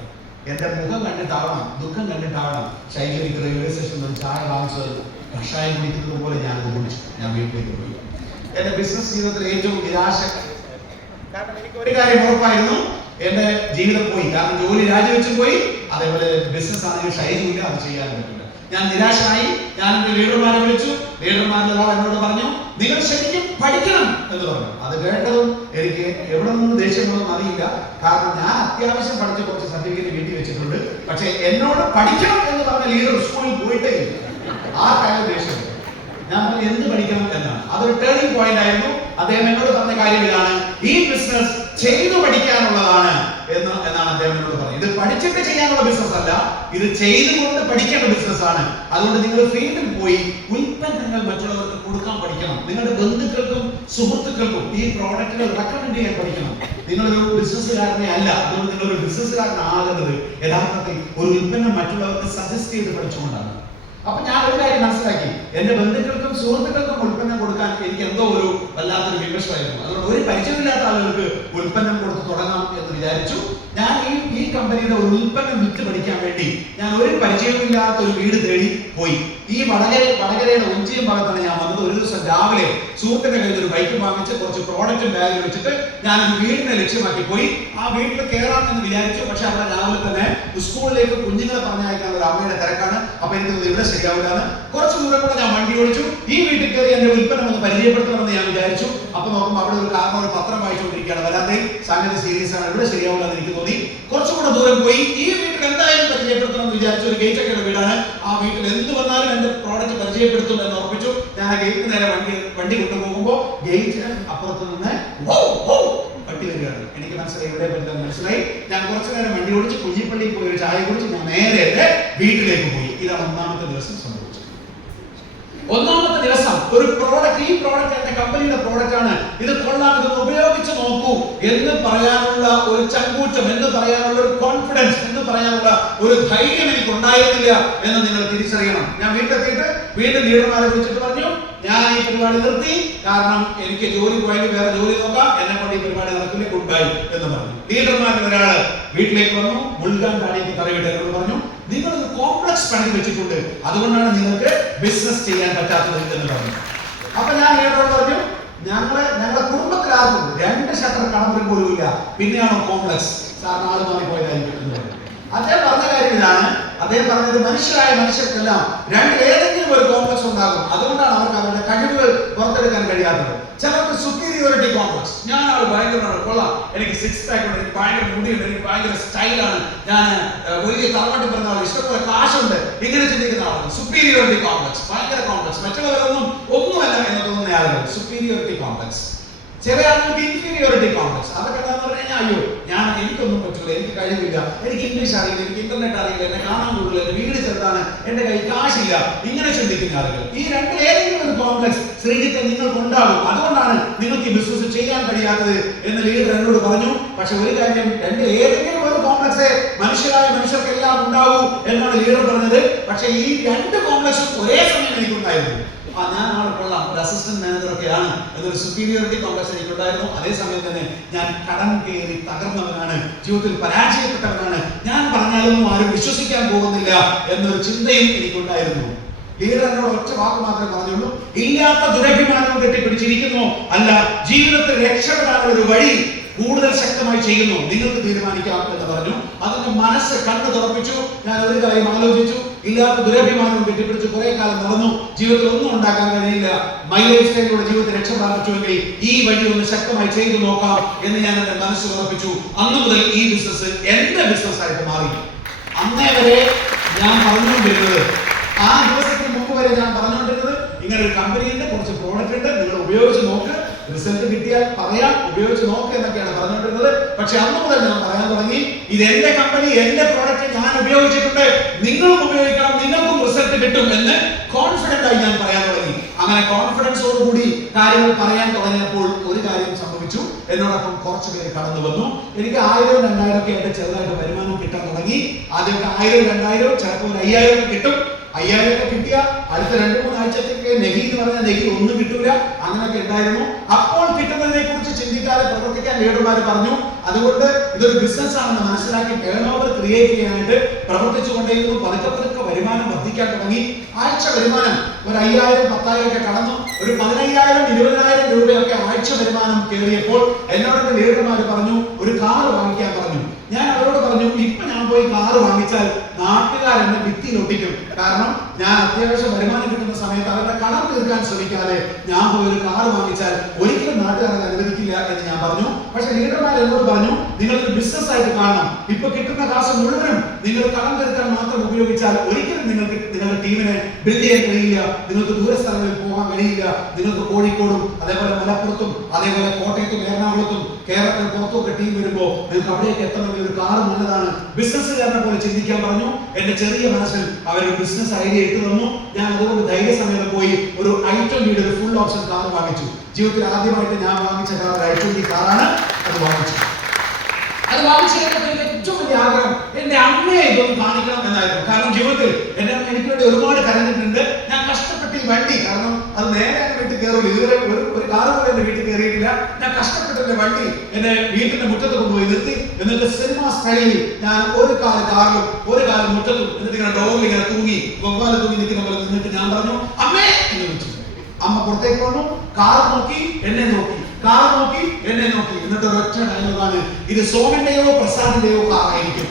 എന്റെ മുഖം കണ്ടിട്ടാവണം, ദുഃഖം കണ്ടിട്ടാവണം ഷൈജു എനിക്ക് റെയിൽവേ സ്റ്റേഷനിൽ നിന്ന് ചായ വാങ്ങിച്ചത് കഷായം കുടിക്കുന്നത് പോലെ ഞാനത് കുടിച്ചു. ഞാൻ വീട്ടിലേക്ക് പോയി. എന്റെ ബിസിനസ് ജീവിതത്തിൽ ഏറ്റവും നിരാശ, കാരണം എനിക്ക് ഒരു കാര്യം ഉറപ്പായിരുന്നു, എന്റെ ജീവിതം പോയി, കാരണം ജോലി രാജിവെച്ചും പോയി, അതേപോലെ ബിസിനസ് ആണെങ്കിൽ ഷൈജു ഇല്ല, അത് ചെയ്യാൻ പറ്റില്ല. ഞാൻ നിരാശനായി. ഞാൻ എന്റെ ലീഡർമാരെ വിളിച്ചു. ലീഡർമാരിൽ ഒരാൾ എന്നോട് പറഞ്ഞു, നിങ്ങൾ ശരിക്കും പഠിക്കണം എന്ന് പറഞ്ഞു. അത് കേട്ടതും എനിക്ക് എവിടെ നിന്ന് ദേഷ്യം വന്നൊന്നും അറിയില്ല, കാരണം ഞാൻ അത്യാവശ്യം പഠിച്ച കുറച്ച് സർട്ടിഫിക്കറ്റ് വീട്ടിൽ വെച്ചിട്ടുണ്ട്. പക്ഷെ എന്നോട് പഠിക്കണം എന്ന് പറഞ്ഞ ലീഡർ സ്കൂളിൽ പോയിട്ടേ ഇല്ല. ആ കാര്യം ദേഷ്യം. ഞാൻ എന്ത് പഠിക്കണം എന്നാണ്. അതൊരു ടേണിംഗ് പോയിന്റ് ആയിരുന്നു. അദ്ദേഹം എന്നോട് പറഞ്ഞ കാര്യം ഇതാണ്, ഈ ബിസിനസ് ചെയ്തു പഠിക്കാനുള്ളതാണ് എന്നാണ് അദ്ദേഹം എന്നോട് പറഞ്ഞത്. ഇത് പഠിച്ചിട്ട് ചെയ്യാനുള്ള ബിസിനസ് അല്ല, ഇത് ചെയ്തുകൊണ്ട് പഠിക്കേണ്ട ബിസിനസ് ആണ്. അതുകൊണ്ട് നിങ്ങൾ ഫീൽഡിൽ പോയി ഉൽപ്പന്നങ്ങൾ മറ്റുള്ളവർക്ക് കൊടുക്കാൻ പഠിക്കണം. നിങ്ങളുടെ ബന്ധുക്കൾക്കും സുഹൃത്തുക്കൾക്കും ഈ പ്രോഡക്റ്റുകൾ റെക്കമെൻഡ് ചെയ്യാൻ പഠിക്കണം. നിങ്ങളൊരു ബിസിനസ്സുകാരനെ അല്ല, അതുകൊണ്ട് നിങ്ങളൊരു ബിസിനസ്സുകാരനാകുന്നത് യഥാർത്ഥത്തിൽ ഒരു ഉൽപ്പന്നം മറ്റുള്ളവർക്ക് സജസ്റ്റ് ചെയ്ത് പഠിച്ചുകൊണ്ടാണ്. അപ്പൊ ഞാൻ ഒരു കാര്യം മനസ്സിലാക്കി, എന്റെ ബന്ധുക്കൾക്കും സുഹൃത്തുക്കൾക്കും ഉൽപ്പന്നം കൊടുക്കാൻ എനിക്ക് എന്തോ ഒരു വല്ലാത്തൊരു വിമർശമായിരുന്നു. അതുകൊണ്ട് ഒരു പരിചയമില്ലാത്ത ആളുകൾക്ക് ഉൽപ്പന്നം കൊടുത്ത് തുടങ്ങാം എന്ന് വിചാരിച്ചു. ഞാൻ ഈ കമ്പനിയുടെ ഒരു ഉൽപ്പന്നം വിറ്റ് പഠിക്കാൻ വേണ്ടി ഞാൻ ഒരു പരിചയമില്ലാത്ത ഒരു വീട് തേടി പോയി. ഈ വടകരയുടെ ഒഞ്ചിയം ഭാഗത്താണ് ഞാൻ വന്നത്. ഒരു ദിവസം രാവിലെ സുഹൃത്തിന്റെ കയ്യിൽ ഒരു ബൈക്ക് വാങ്ങിച്ച് കുറച്ച് പ്രോഡക്റ്റും ബാഗിൽ വെച്ചിട്ട് ഞാൻ ഒരു വീടിനെ ലക്ഷ്യമാക്കി പോയി. ആ വീട്ടിൽ കയറാം എന്ന് വിചാരിച്ചു. പക്ഷെ അവിടെ രാവിലെ തന്നെ സ്കൂളിലേക്ക് കുഞ്ഞുങ്ങളെ പറഞ്ഞയക്കാൻ ഒരു അമ്മയുടെ തിരക്കാണ്. അപ്പൊ എനിക്ക് ഇവിടെ ശരിയാവില്ലാണ്. കുറച്ച് ദൂരം കൂടെ ഞാൻ വണ്ടി ഓടിച്ചു. ഈ വീട്ടിൽ കയറി എന്റെ ഉൽപ്പന്നം ഒന്ന് പരിചയപ്പെടുത്തണമെന്ന് ഞാൻ വിചാരിച്ചു. അപ്പൊ നോക്കുമ്പോൾ അവിടെ ഒരു കാരണം ഒരു പത്രം വായിച്ചുകൊണ്ടിരിക്കുകയാണ്. വരാതെ സംഗതി സീരിയസ് ആണ്, ഇവിടെ ശരിയാവില്ലെന്ന് എനിക്ക് തോന്നി. കുറച്ചുകൂടെ ദൂരം പോയി ഈ വീട്ടിൽ എന്തായാലും പരിചയപ്പെടുത്തണം എന്ന് വിചാരിച്ചു. ഒരു ഗേറ്റ് ഒക്കെ വീടാണ്. ആ വീട്ടിൽ എന്ത് വന്നാലും എന്റെ പ്രോഡക്റ്റ് പരിചയപ്പെടുത്തും എന്ന് ഉറപ്പിച്ചു. ഞാൻ ആ ഗേറ്റിന് നേരെ വണ്ടി കൊണ്ടുപോകുമ്പോൾ ഗേറ്റിന് അപ്പുറത്ത് നിന്ന് പട്ടി വരികയാണ്. എനിക്ക് മനസ്സിലായി, ഇവിടെ പറ്റുന്ന മനസ്സിലായി. ഞാൻ കുറച്ചു നേരം വണ്ടി ഓടിച്ച് കുഞ്ഞിപ്പള്ളിയിൽ പോയി ഒരു ചായ കുടിച്ച് ഞാൻ നേരെ എന്റെ വീട്ടിലേക്ക് പോയി. ഇതാണ് ഒന്നാമത്തെ ദിവസം സംഭവിച്ചത്. ഒന്നാമത്തെ ദിവസം ഒരു പ്രോഡക്റ്റ്, ഈ പ്രോഡക്റ്റ് എന്റെ കമ്പനിയുടെ പ്രോഡക്റ്റ് ആണ്, ഇത് കൊള്ളാം, ഇത് ഉപയോഗിച്ച് നോക്കൂ എന്ന് പറയാനുള്ള ഒരു ചങ്കൂറ്റം, എന്ന് പറയാനുള്ള ഒരു കോൺഫിഡൻസ്, എന്ന് പറയാനുള്ള ഒരു ധൈര്യം എനിക്ക് ഉണ്ടായിരുന്നില്ല എന്ന് നിങ്ങൾ തിരിച്ചറിയണം. ഞാൻ വീട്ടിലെത്തിയിട്ട് വീണ്ടും ലീഡർമാരെ വിളിച്ചിട്ട് പറഞ്ഞു, ഞാൻ ഈ പരിപാടി നിർത്തി, കാരണം എനിക്ക് ജോലി പോയെങ്കിൽ വേറെ ജോലി നോക്കാം, എന്നെ കൊണ്ട് ഈ പരിപാടി നടക്കില്ല, ഗുഡ് ബൈ എന്ന് പറഞ്ഞു. ലീഡർമാരിൽ ഒരാള് വീട്ടിലേക്ക് വന്നു, മുൾഗാൻ താടിക്ക് തറവിട്ട് എന്നോട് പറഞ്ഞു, നിങ്ങൾ ഒരു കോംപ്ലക്സ് പണി വെച്ചിട്ടുണ്ട്, അതുകൊണ്ടാണ് നിങ്ങൾക്ക് ബിസിനസ് ചെയ്യാൻ പറ്റാത്തത് എന്ന് പറഞ്ഞു. അപ്പൊ ഞാൻ ലീഡറോട് പറഞ്ഞു, ഞങ്ങളുടെ കുടുംബത്തിലാർക്കും 2 ഷട്ടർ കടമ്പൽ പോലും ഇല്ല, പിന്നെയാണോ കോംപ്ലക്സ്? സാറിന് ആള് മാറിപ്പോയതായിരിക്കും എന്ന് പറഞ്ഞു. അദ്ദേഹം പറഞ്ഞ കാര്യം ഇതാണ്. അദ്ദേഹം പറഞ്ഞത്, മനുഷ്യരായ മനുഷ്യർക്കെല്ലാം ഏതെങ്കിലും ഒരു കോംപ്ലക്സ് ഉണ്ടാകും. അതുകൊണ്ടാണ് അവർക്ക് അവരുടെ കഴിവുകൾ പുറത്തെടുക്കാൻ കഴിയാത്തത്. ചിലർക്ക് സുപ്പീരിയോറിറ്റി കോംപ്ലക്സ്. ഞാൻ ആൾ ഭയങ്കരമാണ്, കൊള്ളാം, എനിക്ക് 6 പാക്ക് ഉണ്ട്, എനിക്ക് ഭയങ്കര മുടിയുണ്ട്, എനിക്ക് ഭയങ്കര സ്റ്റൈലാണ്, ഞാൻ വലിയ തറവാട്ടി പറഞ്ഞ ആൾ, ഇഷ്ടംപോലെ കാശുണ്ട്, ഇങ്ങനെ ചിന്തിക്കുന്ന ആളാണ്. സുപ്പീരിയോറിറ്റി കോംപ്ലക്സ്, ഭയങ്കര കോംപ്ലക്സ്, മറ്റുള്ളവരൊന്നും ഒന്നുമല്ല എന്ന് തോന്നുന്ന ആളുകൾ, സുപ്പീരിയോറിറ്റി കോംപ്ലക്സ്. ചില ആളുകൾക്ക് ഇൻഫീരിയോറിറ്റി കോംപ്ലക്സ്. അതൊക്കെ എന്താന്ന് പറഞ്ഞു കഴിഞ്ഞാൽ, അയ്യോ എനിക്കൊന്നും പറ്റില്ല, എനിക്ക് കഴിവില്ല, എനിക്ക് ഇംഗ്ലീഷ് അറിയില്ല, എനിക്ക് ഇന്റർനെറ്റ് അറിയില്ല, എന്നെ കാണാൻ കൂടുതൽ, എന്റെ വീട് ചെറുതാണ്, എന്റെ കയ്യിൽ കാശില്ല, ഇങ്ങനെ ചിന്തിക്കുന്ന ആളുകൾ. ഈ ഏതെങ്കിലും ഒരു കോംപ്ലക്സ് ശ്രീജിത്ത് നിങ്ങൾക്ക് ഉണ്ടാകും. അതുകൊണ്ടാണ് നിങ്ങൾക്ക് ഈ ബിസിനസ് ചെയ്യാൻ കഴിയാത്തത് എന്ന് ലീഡർ എന്നോട് പറഞ്ഞു. പക്ഷെ ഒരു കാര്യം, ഏതെങ്കിലും ഒരു കോംപ്ലക്സേ മനുഷ്യരായ മനുഷ്യർക്കെല്ലാം ഉണ്ടാവൂ പക്ഷെ ഈ രണ്ട് കോംപ്ലക്സും ഒരേ സമയം എനിക്കുണ്ടായിരുന്നു. ഞാൻ ആളെ കൊള്ളാം, ഒരു അസിസ്റ്റന്റ് മാനേജർ ഒക്കെയാണ് എന്നൊരു സുപ്പീരിയോറിറ്റി കോംപ്ലക്സ് എനിക്കുണ്ടായിരുന്നു. അതേസമയം തന്നെ ഞാൻ കടം കയറി തകർന്നവനാണ്, ജീവിതത്തിൽ പരാജയപ്പെട്ടവനാണ്, ഞാൻ പറഞ്ഞാലൊന്നും ആരും വിശ്വസിക്കാൻ പോകുന്നില്ല എന്നൊരു ചിന്തയും എനിക്കുണ്ടായിരുന്നു. ലീഡർ എന്നോട് ഒറ്റ വാക്ക് മാത്രമേ പറഞ്ഞുള്ളൂ, ഇല്ലാത്ത ദുരഭിമാനവും കെട്ടിപ്പിടിച്ചിരിക്കുന്നു, അല്ല ജീവിതത്തിൽ രക്ഷപ്പെടാനുള്ള ഒരു വഴി കൂടുതൽ ശക്തമായി ചെയ്യുന്നു, നിങ്ങൾക്ക് തീരുമാനിക്കാം എന്ന് പറഞ്ഞു. അതിന്റെ മനസ്സ് കണ്ണു തുറപ്പിച്ചു. ഞാൻ ഒരു കാര്യം ആലോചിച്ചു, ഇല്ലാത്ത ദുരഭിമാനവും കെട്ടിപ്പിടിച്ച് കുറെ കാലം നടന്നു, ജീവിതത്തിൽ ഒന്നും ഉണ്ടാക്കാൻ കഴിയില്ല, മൈ ലൈഫ് സ്റ്റൈലിലൂടെ ജീവിതത്തിൽ രക്ഷപ്പെടാൻ പറ്റുമെങ്കിൽ ഈ വഴി ഒന്ന് ശക്തമായി ചെയ്തു നോക്കാം എന്ന് ഞാൻ എന്റെ മനസ്സ് ഉറപ്പിച്ചു. അന്ന് മുതൽ ഈ ബിസിനസ് എന്റെ ബിസിനസ് ആയിട്ട് മാറി. അന്നേ വരെ ഞാൻ പറഞ്ഞുകൊണ്ടിരുന്നത്, ആ ദിവസത്തിന് മുമ്പ് വരെ ഞാൻ പറഞ്ഞുകൊണ്ടിരുന്നത്, ഇങ്ങനെ ഒരു കമ്പനിയുണ്ട്, കുറച്ച് പ്രോഡക്റ്റ് ഉണ്ട്, നിങ്ങൾ ഉപയോഗിച്ച് നോക്ക്, റിസൾട്ട് കിട്ടിയാൽ പറയാം, ഉപയോഗിച്ച് നോക്ക് എന്നൊക്കെയാണ് പറഞ്ഞുകൊണ്ടിരുന്നത്. പക്ഷെ അന്ന് മുതൽ ഞാൻ പറയാൻ തുടങ്ങി, ഇത് എന്റെ കമ്പനി, എന്റെ പ്രോഡക്റ്റ് ഞാൻ ഉപയോഗിച്ചിട്ടുണ്ട്, നിങ്ങളും ഉപയോഗിക്കണം, നിങ്ങൾക്കും റിസൾട്ട് കിട്ടും എന്ന് കോൺഫിഡന്റ് ആയി ഞാൻ പറയാൻ തുടങ്ങി. അങ്ങനെ കോൺഫിഡൻസോടുകൂടി കാര്യങ്ങൾ പറയാൻ തുടങ്ങിയപ്പോൾ ഒരു കാര്യം സംഭവിച്ചു. എന്നോടൊപ്പം കുറച്ച് പേര് കടന്നു വന്നു. എനിക്ക് 1000-2000 ഒക്കെ ആയിട്ട് ചെറുതായിട്ട് വരുമാനം കിട്ടാൻ തുടങ്ങി. ആദ്യമൊക്കെ 1000-2000, ചിലപ്പോൾ 5000 കിട്ടും. 5000 ഒക്കെ കിട്ടിയ അടുത്ത 2-3 ആഴ്ചത്തേക്ക് നെഗി എന്ന് പറഞ്ഞാൽ നെഗി ഒന്നും കിട്ടൂല, അങ്ങനെയൊക്കെ ഉണ്ടായിരുന്നു. അപ്പോൾ കിട്ടുന്നതിനെ കുറിച്ച് ചിന്തിക്കാതെ പ്രവർത്തിക്കാൻ ലീഡർമാർ പറഞ്ഞു. അതുകൊണ്ട് ഇതൊരു ബിസിനസ് ആണെന്ന് മനസ്സിലാക്കി ടേൺ ഓവർ ക്രിയേറ്റ് ചെയ്യാനായിട്ട് പ്രവർത്തിച്ചു കൊണ്ടേയിരുന്നു. പതുക്കെ പതുക്കെ വരുമാനം വർദ്ധിക്കാൻ തുടങ്ങി. ആഴ്ച വരുമാനം ഒരു 5000-10,000 ഒക്കെ കടന്നു. ഒരു 15,000-20,000 രൂപയൊക്കെ ആഴ്ച വരുമാനം കയറിയപ്പോൾ എന്നോട് ലീഡർമാർ പറഞ്ഞു, ഒരു കാർ വാങ്ങിക്കാൻ പറഞ്ഞു. ഞാൻ അവരോട് പറഞ്ഞു, ഇപ്പൊ ഞാൻ പോയി കാർ വാങ്ങിച്ചാൽ നാട്ടുകാരെന്നെ ഭിത്തിയിലൊട്ടിക്കും. കാരണം ഞാൻ അത്യാവശ്യം വരുമാനം കിട്ടുന്ന സമയത്ത് അവരുടെ കടം തീർക്കാൻ ശ്രമിക്കാതെ ഞാൻ പോയി ഒരു കാർ വാങ്ങിച്ചാൽ ഒരിക്കലും നാട്ടുകാരെ അനുവദിക്കില്ല എന്ന് ഞാൻ പറഞ്ഞു. പക്ഷെ ലീഡർമാർ എന്നോട് പറഞ്ഞു, നിങ്ങളൊരു ബിസിനസ് ആയിട്ട് കാണണം, ഇപ്പൊ കിട്ടുന്ന കാശ് മുഴുവനും നിങ്ങൾ കടം തീർക്കാൻ മാത്രം ഉപയോഗിച്ചാൽ ഒരിക്കലും നിങ്ങൾക്ക് നിങ്ങളുടെ ടീമിനെ ബിൽഡ് ചെയ്യാൻ കഴിയില്ല, നിങ്ങൾക്ക് ദൂര സ്ഥലങ്ങളിൽ പോകാൻ കഴിയില്ല. നിങ്ങൾക്ക് കോഴിക്കോടും അതേപോലെ മലപ്പുറത്തും അതേപോലെ കോട്ടയത്തും എറണാകുളത്തും കേരളത്തിൽ പുറത്തൊക്കെ ടീം വരുമ്പോ നിങ്ങൾക്ക് അവിടേക്ക് എത്തണമെങ്കിൽ ഒരു കാർ നല്ലതാണ്, ബിസിനസ്സുകാരനെ പോലെ ചിന്തിക്കാൻ പറഞ്ഞു. എന്റെ ചെറിയ മനസ്സിൽ അവരൊരു ബിസിനസ് ഐഡിയ ഇട്ടു തന്നു. ഞാൻ അതുകൊണ്ട് ധൈര്യസമേതം പോയി ഒരു i20 ഒരു ഫുൾ ഓപ്ഷൻ കാർ വാങ്ങിച്ചു. ജീവിതത്തിൽ ആദ്യമായിട്ട് ഞാൻ വാങ്ങിച്ച കാർ i20 കാറാണ്. അത് വാങ്ങിച്ചു ഏറ്റവും വലിയ ആഗ്രഹം എന്റെ അമ്മയെ ഇതൊന്ന് കാണിക്കണം എന്നായിരുന്നു. കാരണം ജീവിതത്തിൽ എനിക്ക് വേണ്ടി ഒരുപാട് കരഞ്ഞിട്ടുണ്ട്. ഞാൻ കഷ്ടപ്പെട്ട് ഈ വണ്ടി, കാരണം അത് നേരെ വീട്ടിൽ കയറുള്ളൂ, ഇതുവരെ ഒരു കാറ് പോലും എന്റെ വീട്ടിൽ കയറിയിട്ടില്ല. ഞാൻ കഷ്ടപ്പെട്ട് എന്റെ വണ്ടി എന്റെ വീട്ടിന്റെ മുറ്റത്ത് കൊണ്ടുപോയി നിർത്തി. എന്നിട്ട് സിനിമ സ്റ്റൈലിൽ ഞാൻ ഒരു കാല് കാറിലും ഒരു കാല് മുറ്റത്തും, എന്നിട്ട് ഇങ്ങനെ ഡോറിൽ ഇങ്ങനെ തൂങ്ങി വവ്വാല് തൂങ്ങി നിൽക്കുന്ന പോലെ നിന്നിട്ട് ഞാൻ പറഞ്ഞു, അമ്മേ എന്ന് വിളിച്ചു. അമ്മ പുറത്തേക്ക് വന്നു, കാർ നോക്കി, എന്നെ നോക്കി, കാർ നോക്കി, എന്നെ നോക്കി. എന്നിട്ട് ഒരൊറ്റ ഡയലോഗാണ്, ഇത് സോമന്റെയോ പ്രസാദിന്റെയോ കാറായിരിക്കും,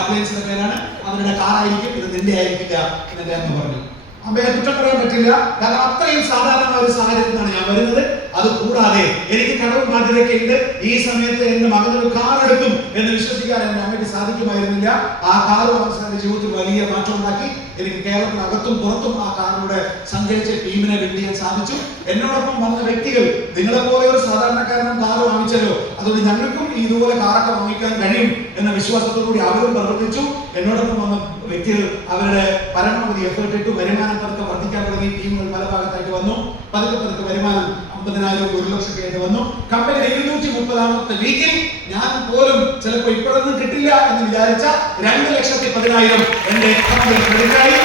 അപ്ലയൻസിന്റെ പേരാണ്, അവരുടെ കാറായിരിക്കും, ഇത് നിന്റെ ആയിരിക്കില്ല എന്നെ അമ്മ പറഞ്ഞു. അമ്മയെ കുറ്റം പറയാൻ പറ്റില്ല, കാരണം അത്രയും സാധാരണമായ ഒരു സാഹചര്യത്തിലാണ് ഞാൻ വരുന്നത്. അത് കൂടാതെ എനിക്ക് കടവും ബാധ്യതയൊക്കെ ഉണ്ട്. ഈ സമയത്ത് എന്റെ മകനൊരു കാർ എടുക്കും എന്ന് വിശ്വസിക്കാൻ എന്റെ അമ്മയ്ക്ക് സാധിക്കുമായിരുന്നില്ല. ആ കാർ വാങ്ങിച്ചതിന്റെ ജീവിതത്തിൽ വലിയ മാറ്റം ഉണ്ടാക്കി. എനിക്ക് കേരളത്തിനകത്തും പുറത്തും ആ കാറിലൂടെ സഞ്ചരിച്ച് ടീമിനെ ബിൽഡ് ചെയ്യാൻ സാധിച്ചു. എന്നോടൊപ്പം വന്ന വ്യക്തികൾ നിങ്ങളെപ്പോലെ ഒരു സാധാരണക്കാരനും കാർ വാങ്ങിച്ചല്ലോ, അതുകൊണ്ട് ഞങ്ങൾക്കും ഇതുപോലെ കാറൊക്കെ വാങ്ങിക്കാൻ കഴിയും എന്ന വിശ്വാസത്തോടുകൂടി അവരും പ്രവർത്തിച്ചു. എന്നോടൊപ്പം വന്ന വ്യക്തികൾ അവരുടെ പരമാവധി എഫേർട്ട് ഇട്ടു. വരുമാനം പതുക്കെ വർദ്ധിക്കാൻ തുടങ്ങി. ടീമുകൾ പല ഭാഗത്തായിട്ട് വന്നു. പതുക്കെ പതുക്കെ വരുമാനം 50,000-1 ലക്ഷം വന്നു. കമ്പനി 230ാമത്തെ വീക്കിൽ ഞാൻ പോലും ചിലപ്പോൾ ഇപ്പോഴൊന്നും കിട്ടില്ല എന്ന് വിചാരിച്ച 2,10,000 എന്റെ അക്കൗണ്ടിൽ ക്രെഡിറ്റ് ആയി.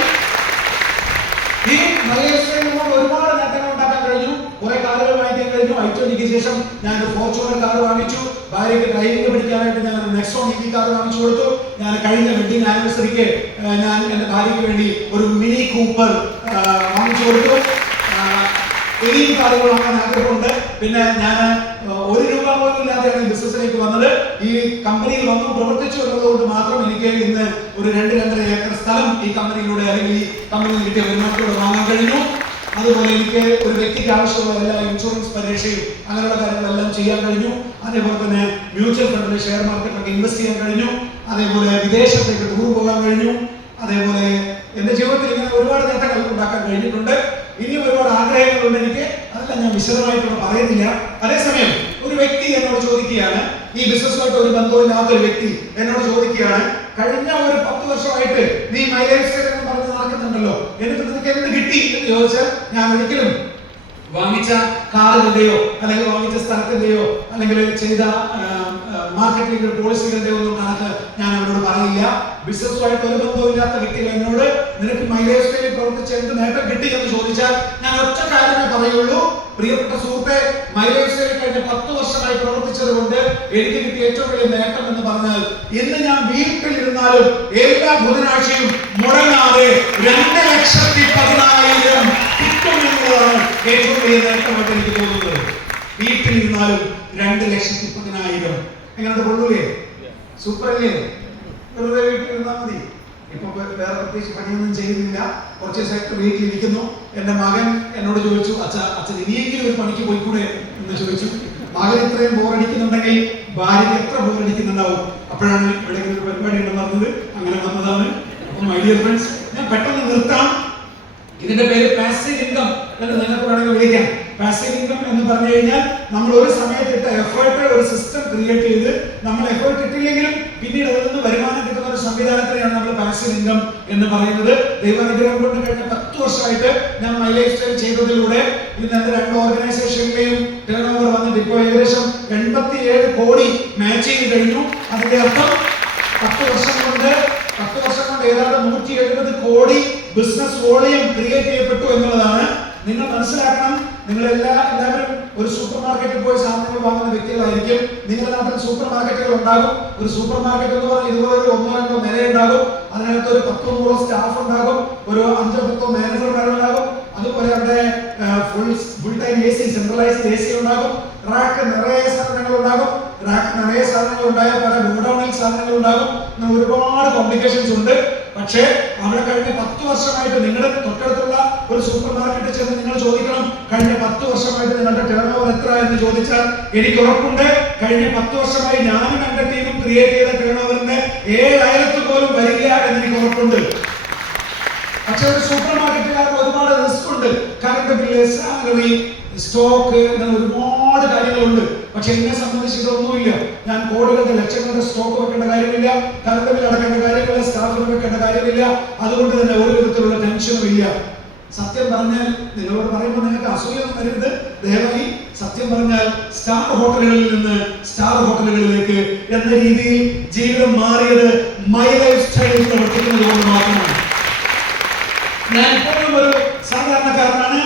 ഈ മലയാളികളുടെ ഒരുപാട് നേട്ടങ്ങൾ ഉണ്ടാക്കാൻ കഴിഞ്ഞു. കുറെ കാറുകൾ വാങ്ങിക്കാൻ കഴിഞ്ഞു. i20ക്ക് ശേഷം ഞാൻ ഒരു ഫോർച്യൂണർ കാർ വാങ്ങിച്ചു. ഭാര്യയ്ക്ക് ഡ്രൈവിംഗ് പഠിക്കാനായിട്ട് ഞാൻ ഒരു നെക്സോൺ EV കാർ വാങ്ങിച്ചു കൊടുത്തു. ഞാൻ കഴിഞ്ഞ വെഡിങ് ആനിവേഴ്സറിക്ക് ഞാൻ എന്റെ ഭാര്യയ്ക്ക് വേണ്ടി ഒരു മിനി കൂപ്പർ വാങ്ങിച്ചു കൊടുത്തു. ഇനിയും കാറുകൾ വാങ്ങാൻ ആഗ്രഹമുണ്ട്. പിന്നെ ഞാൻ 1 രൂപ പോലും ഇല്ലാതെയാണ് ഈ ബിസിനസ്സിലേക്ക് വന്നത്. ഈ കമ്പനിയിൽ വന്നു പ്രവർത്തിച്ചു എന്നതുകൊണ്ട് മാത്രം എനിക്ക് ഇന്ന് ഒരു 2-2.5 ഏക്കർ സ്ഥലം ഈ കമ്പനിയിലൂടെ അല്ലെങ്കിൽ ഈ കമ്പനിയിൽ കിട്ടിയ വരുമാനത്തോടെ വാങ്ങാൻ കഴിഞ്ഞു. അതുപോലെ എനിക്ക് ഒരു വ്യക്തിക്ക് ആവശ്യമുള്ള എല്ലാ ഇൻഷുറൻസ് പരീക്ഷയും അങ്ങനെയുള്ള കാര്യങ്ങളെല്ലാം ചെയ്യാൻ കഴിഞ്ഞു. അതേപോലെ തന്നെ മ്യൂച്വൽ ഫണ്ടിൽ ഷെയർ മാർക്കറ്റിലൊക്കെ ഇൻവെസ്റ്റ് ചെയ്യാൻ കഴിഞ്ഞു. അതേപോലെ വിദേശത്തേക്ക് ടൂർ പോകാൻ കഴിഞ്ഞു. അതേപോലെ എന്റെ ജീവിതത്തിൽ ഇങ്ങനെ ഒരുപാട് നേട്ടങ്ങൾ ഉണ്ടാക്കാൻ കഴിഞ്ഞിട്ടുണ്ട്. ഇനിയും ഒരുപാട് ആഗ്രഹങ്ങളുണ്ട് എനിക്ക്, അതെല്ലാം ഞാൻ വിശദമായിട്ട് പറയുന്നില്ല. അതേസമയം ഒരു വ്യക്തി എന്നോട് ചോദിക്കുകയാണ്, ഈ ബിസിനസ്സുമായിട്ട് ഒരു ബന്ധമില്ലാത്ത ഒരു വ്യക്തി എന്നോട് ചോദിക്കുകയാണ്, കഴിഞ്ഞ ഒരു 10 വർഷമായിട്ട് നീ മൈ ലൈഫ് സ്റ്റൈൽ എന്ന് പറഞ്ഞ് നടക്കുന്നുണ്ടല്ലോ, എന്നിട്ട് നിനക്ക് എന്ത് കിട്ടി എന്ന് ചോദിച്ചാൽ ഞാൻ ഒരിക്കലും വാങ്ങിച്ച കാറുകളുടെയോ അല്ലെങ്കിൽ വാങ്ങിച്ച സ്ഥലത്തിന്റെയോ അല്ലെങ്കിൽ ചെയ്ത മാർക്കറ്റിംഗ് പോളിസികളുടെ ഒന്നും കണക്ക് ഞാൻ അവരോട് പറയില്ല. ബിസിനസ്സുമായിട്ട് ഒരു ബന്ധവുമില്ലാത്ത വ്യക്തികൾ എന്നോട് നിനക്ക് മൈ ലൈഫ് സ്റ്റൈലിൽ പ്രവർത്തിച്ച് എന്ത് നേട്ടം കിട്ടി എന്ന് ചോദിച്ചാൽ ഞാൻ ഒറ്റ കാര്യമേ പറയുള്ളൂ. പ്രിയപ്പെട്ട സുഹൃത്തെ, മൈ ലൈഫ് സ്റ്റൈലിൽ കഴിഞ്ഞ 10 വർഷമായി പ്രവർത്തിച്ചത് കൊണ്ട് എനിക്ക് കിട്ടിയ ഏറ്റവും വലിയ നേട്ടം എന്ന് പറഞ്ഞാൽ ഇന്ന് ഞാൻ വീട്ടിലിരുന്നാലും എല്ലാ ബുധനാഴ്ചയും മുടങ്ങാതെ 2,10,000 കിട്ടുമെന്നുള്ളതാണ് ഏറ്റവും വലിയ നേട്ടമായിട്ട് എനിക്ക് തോന്നുന്നത്. വീട്ടിലിരുന്നാലും 2,10,000 എങ്ങനെ കൊള്ളൂലേ? സൂപ്പർ അല്ലേ? വെറുതെ വീട്ടിലിരുന്നാൽ മതി. ഇപ്പൊ വേറെ പ്രത്യേകിച്ച് പണിയൊന്നും ചെയ്യുന്നില്ല, കുറച്ച് ദിവസമായിട്ട് വീട്ടിലിരിക്കുന്നു. എന്റെ മകൻ എന്നോട് ചോദിച്ചു, അച്ഛൻ ഇനിയെങ്കിലും ഒരു പണിക്ക് പോയിക്കൂടെ എന്ന് ചോദിച്ചു. മകൻ ഇത്രയും ബോറടിക്കുന്നുണ്ടെങ്കിൽ ഭാര്യയ്ക്ക് എത്ര ബോറടിക്കുന്നുണ്ടാവും? അപ്പോഴാണ് ഇവിടെ ഒരു പരിപാടി ഉണ്ടെന്ന് പറഞ്ഞത്. അങ്ങനെ വന്നതാണ്. മൈ ഡിയർ ഫ്രണ്ട്സ്, ഞാൻ പെട്ടെന്ന് നിർത്താം. ഇതിന്റെ പേര് പാസീവ് ഇൻകം എന്ന് നിങ്ങൾക്ക് വേണമെങ്കിൽ വിളിക്കാം. പാസീവ് ഇൻകം എന്ന് പറഞ്ഞു കഴിഞ്ഞാൽ നമ്മൾ ഒരു സമയത്തിട്ട എഫേർട്ട് ഒരു സിസ്റ്റം ക്രിയേറ്റ് ചെയ്ത് നമ്മൾ എഫേർട്ട് ഇട്ടില്ലെങ്കിലും പിന്നീട് അതിൽ നിന്ന് വരുമാനം കിട്ടുന്ന ഒരു സംവിധാനത്തെയാണ് നമ്മൾ പാസീവ് ഇൻകം എന്ന് പറയുന്നത്. ദൈവാനുഗ്രഹം കൊണ്ട് കഴിഞ്ഞ 10 വർഷമായിട്ട് ഞാൻ മൈ ലൈഫ് സ്റ്റൈൽ ചെയ്തതിലൂടെ ഇന്ന് എന്റെ 2 ഓർഗനൈസേഷനിലെയും ടേൺ ഓവർ വന്നിട്ട് ഇപ്പോൾ ഏകദേശം 87 കോടി മാച്ച് ചെയ്ത് കഴിഞ്ഞു. അതിന്റെ അർത്ഥം 10 വർഷം കൊണ്ട് ഏതാണ്ട് 170 കോടി ബിസിനസ് വോളിയം ക്രിയേറ്റ് ചെയ്യപ്പെട്ടു എന്നുള്ളതാണ്. നിങ്ങൾ മനസ്സിലാക്കണം, നിങ്ങൾ എല്ലാവരും ഒരു സൂപ്പർ മാർക്കറ്റിൽ പോയി സാധനങ്ങൾ വാങ്ങുന്ന വ്യക്തികളായിരിക്കും. നിങ്ങളുടെ നാട്ടിൽ സൂപ്പർ മാർക്കറ്റുകൾ ഉണ്ടാകും. ഒരു സൂപ്പർ മാർക്കറ്റ് എന്ന് പറഞ്ഞാൽ ഇതുപോലെ ഒരു 1-2 നിലയുണ്ടാകും. അതിനകത്ത് ഒരു 10-100 സ്റ്റാഫ് ഉണ്ടാകും, ഒരു 5-10 മാനേജർമാരുണ്ടാകും. അതുപോലെ അവിടെ full time AC, centralised AC ഉണ്ടാകും. റാക്ക് നിറയെ സാധനങ്ങൾ ഉണ്ടാകും. റാക്ക് നിറയെ സാധനങ്ങൾ ഉണ്ടായാൽ പല ഗോഡൌണിൽ സാധനങ്ങൾ ഉണ്ടാകും. ഒരുപാട് കോംപ്ലിക്കേഷൻസ് ഉണ്ട്. പക്ഷേ അവിടെ കഴിഞ്ഞ 10 വർഷമായിട്ട് നിങ്ങളുടെ തൊട്ടടുത്തുള്ള ഒരു സൂപ്പർ മാർക്കറ്റിൽ ചെന്ന് നിങ്ങൾ ചോദിക്കണം, കഴിഞ്ഞ 10 വർഷമായിട്ട് നിങ്ങളുടെ ടേൺ ഓവർ എത്ര എന്ന് ചോദിച്ചാൽ എനിക്ക് ഉറപ്പുണ്ട് കഴിഞ്ഞ 10 വർഷമായി ഞാനും എന്റെ ടീമും ക്രിയേറ്റ് ചെയ്ത ടേൺ ഓവറിന്റെ 7,000 പോലും വരില്ല എന്ന് എനിക്ക് ഉറപ്പുണ്ട്. പക്ഷെ ഒരു സൂപ്പർ മാർക്കറ്റുകാർക്ക് ഒരുപാട് റിസ്ക് ഉണ്ട്. കറണ്ട് ബില്ല്, സാലറി, സ്റ്റോക്ക്, അങ്ങനെ ഒരുപാട് കാര്യങ്ങളുണ്ട്. പക്ഷെ എന്നെ സംബന്ധിച്ച് ഇതൊന്നുമില്ല. ഞാൻ കോടികളുടെ ലക്ഷങ്ങളുടെ സ്റ്റോക്ക് വെക്കേണ്ട കാര്യമില്ല, കറണ്ട് ബില്ല് അടക്കേണ്ട കാര്യമില്ല, സ്റ്റാഫിന് വെക്കേണ്ട കാര്യമില്ല. അതുകൊണ്ട് തന്നെ ഒരു വിധത്തിലുള്ള ടെൻഷനും ഇല്ല. സത്യം പറഞ്ഞാൽ നിങ്ങളോട് പറയുമ്പോൾ നിങ്ങൾക്ക് അസൂയ വരരുത് ദയവായി. സത്യം പറഞ്ഞാൽ സ്റ്റാർ ഹോട്ടലുകളിൽ നിന്ന് സ്റ്റാർ ഹോട്ടലുകളിലേക്ക് എന്ന രീതിയിൽ ജീവിതം മാറിയത് മൈ ലൈഫ് സ്റ്റൈലിൽ പ്രവർത്തിക്കുന്നത് കൊണ്ട് മാത്രമാണ്. ഞാൻ ഇപ്പോഴും ഒരു സാധാരണക്കാരനാണ്.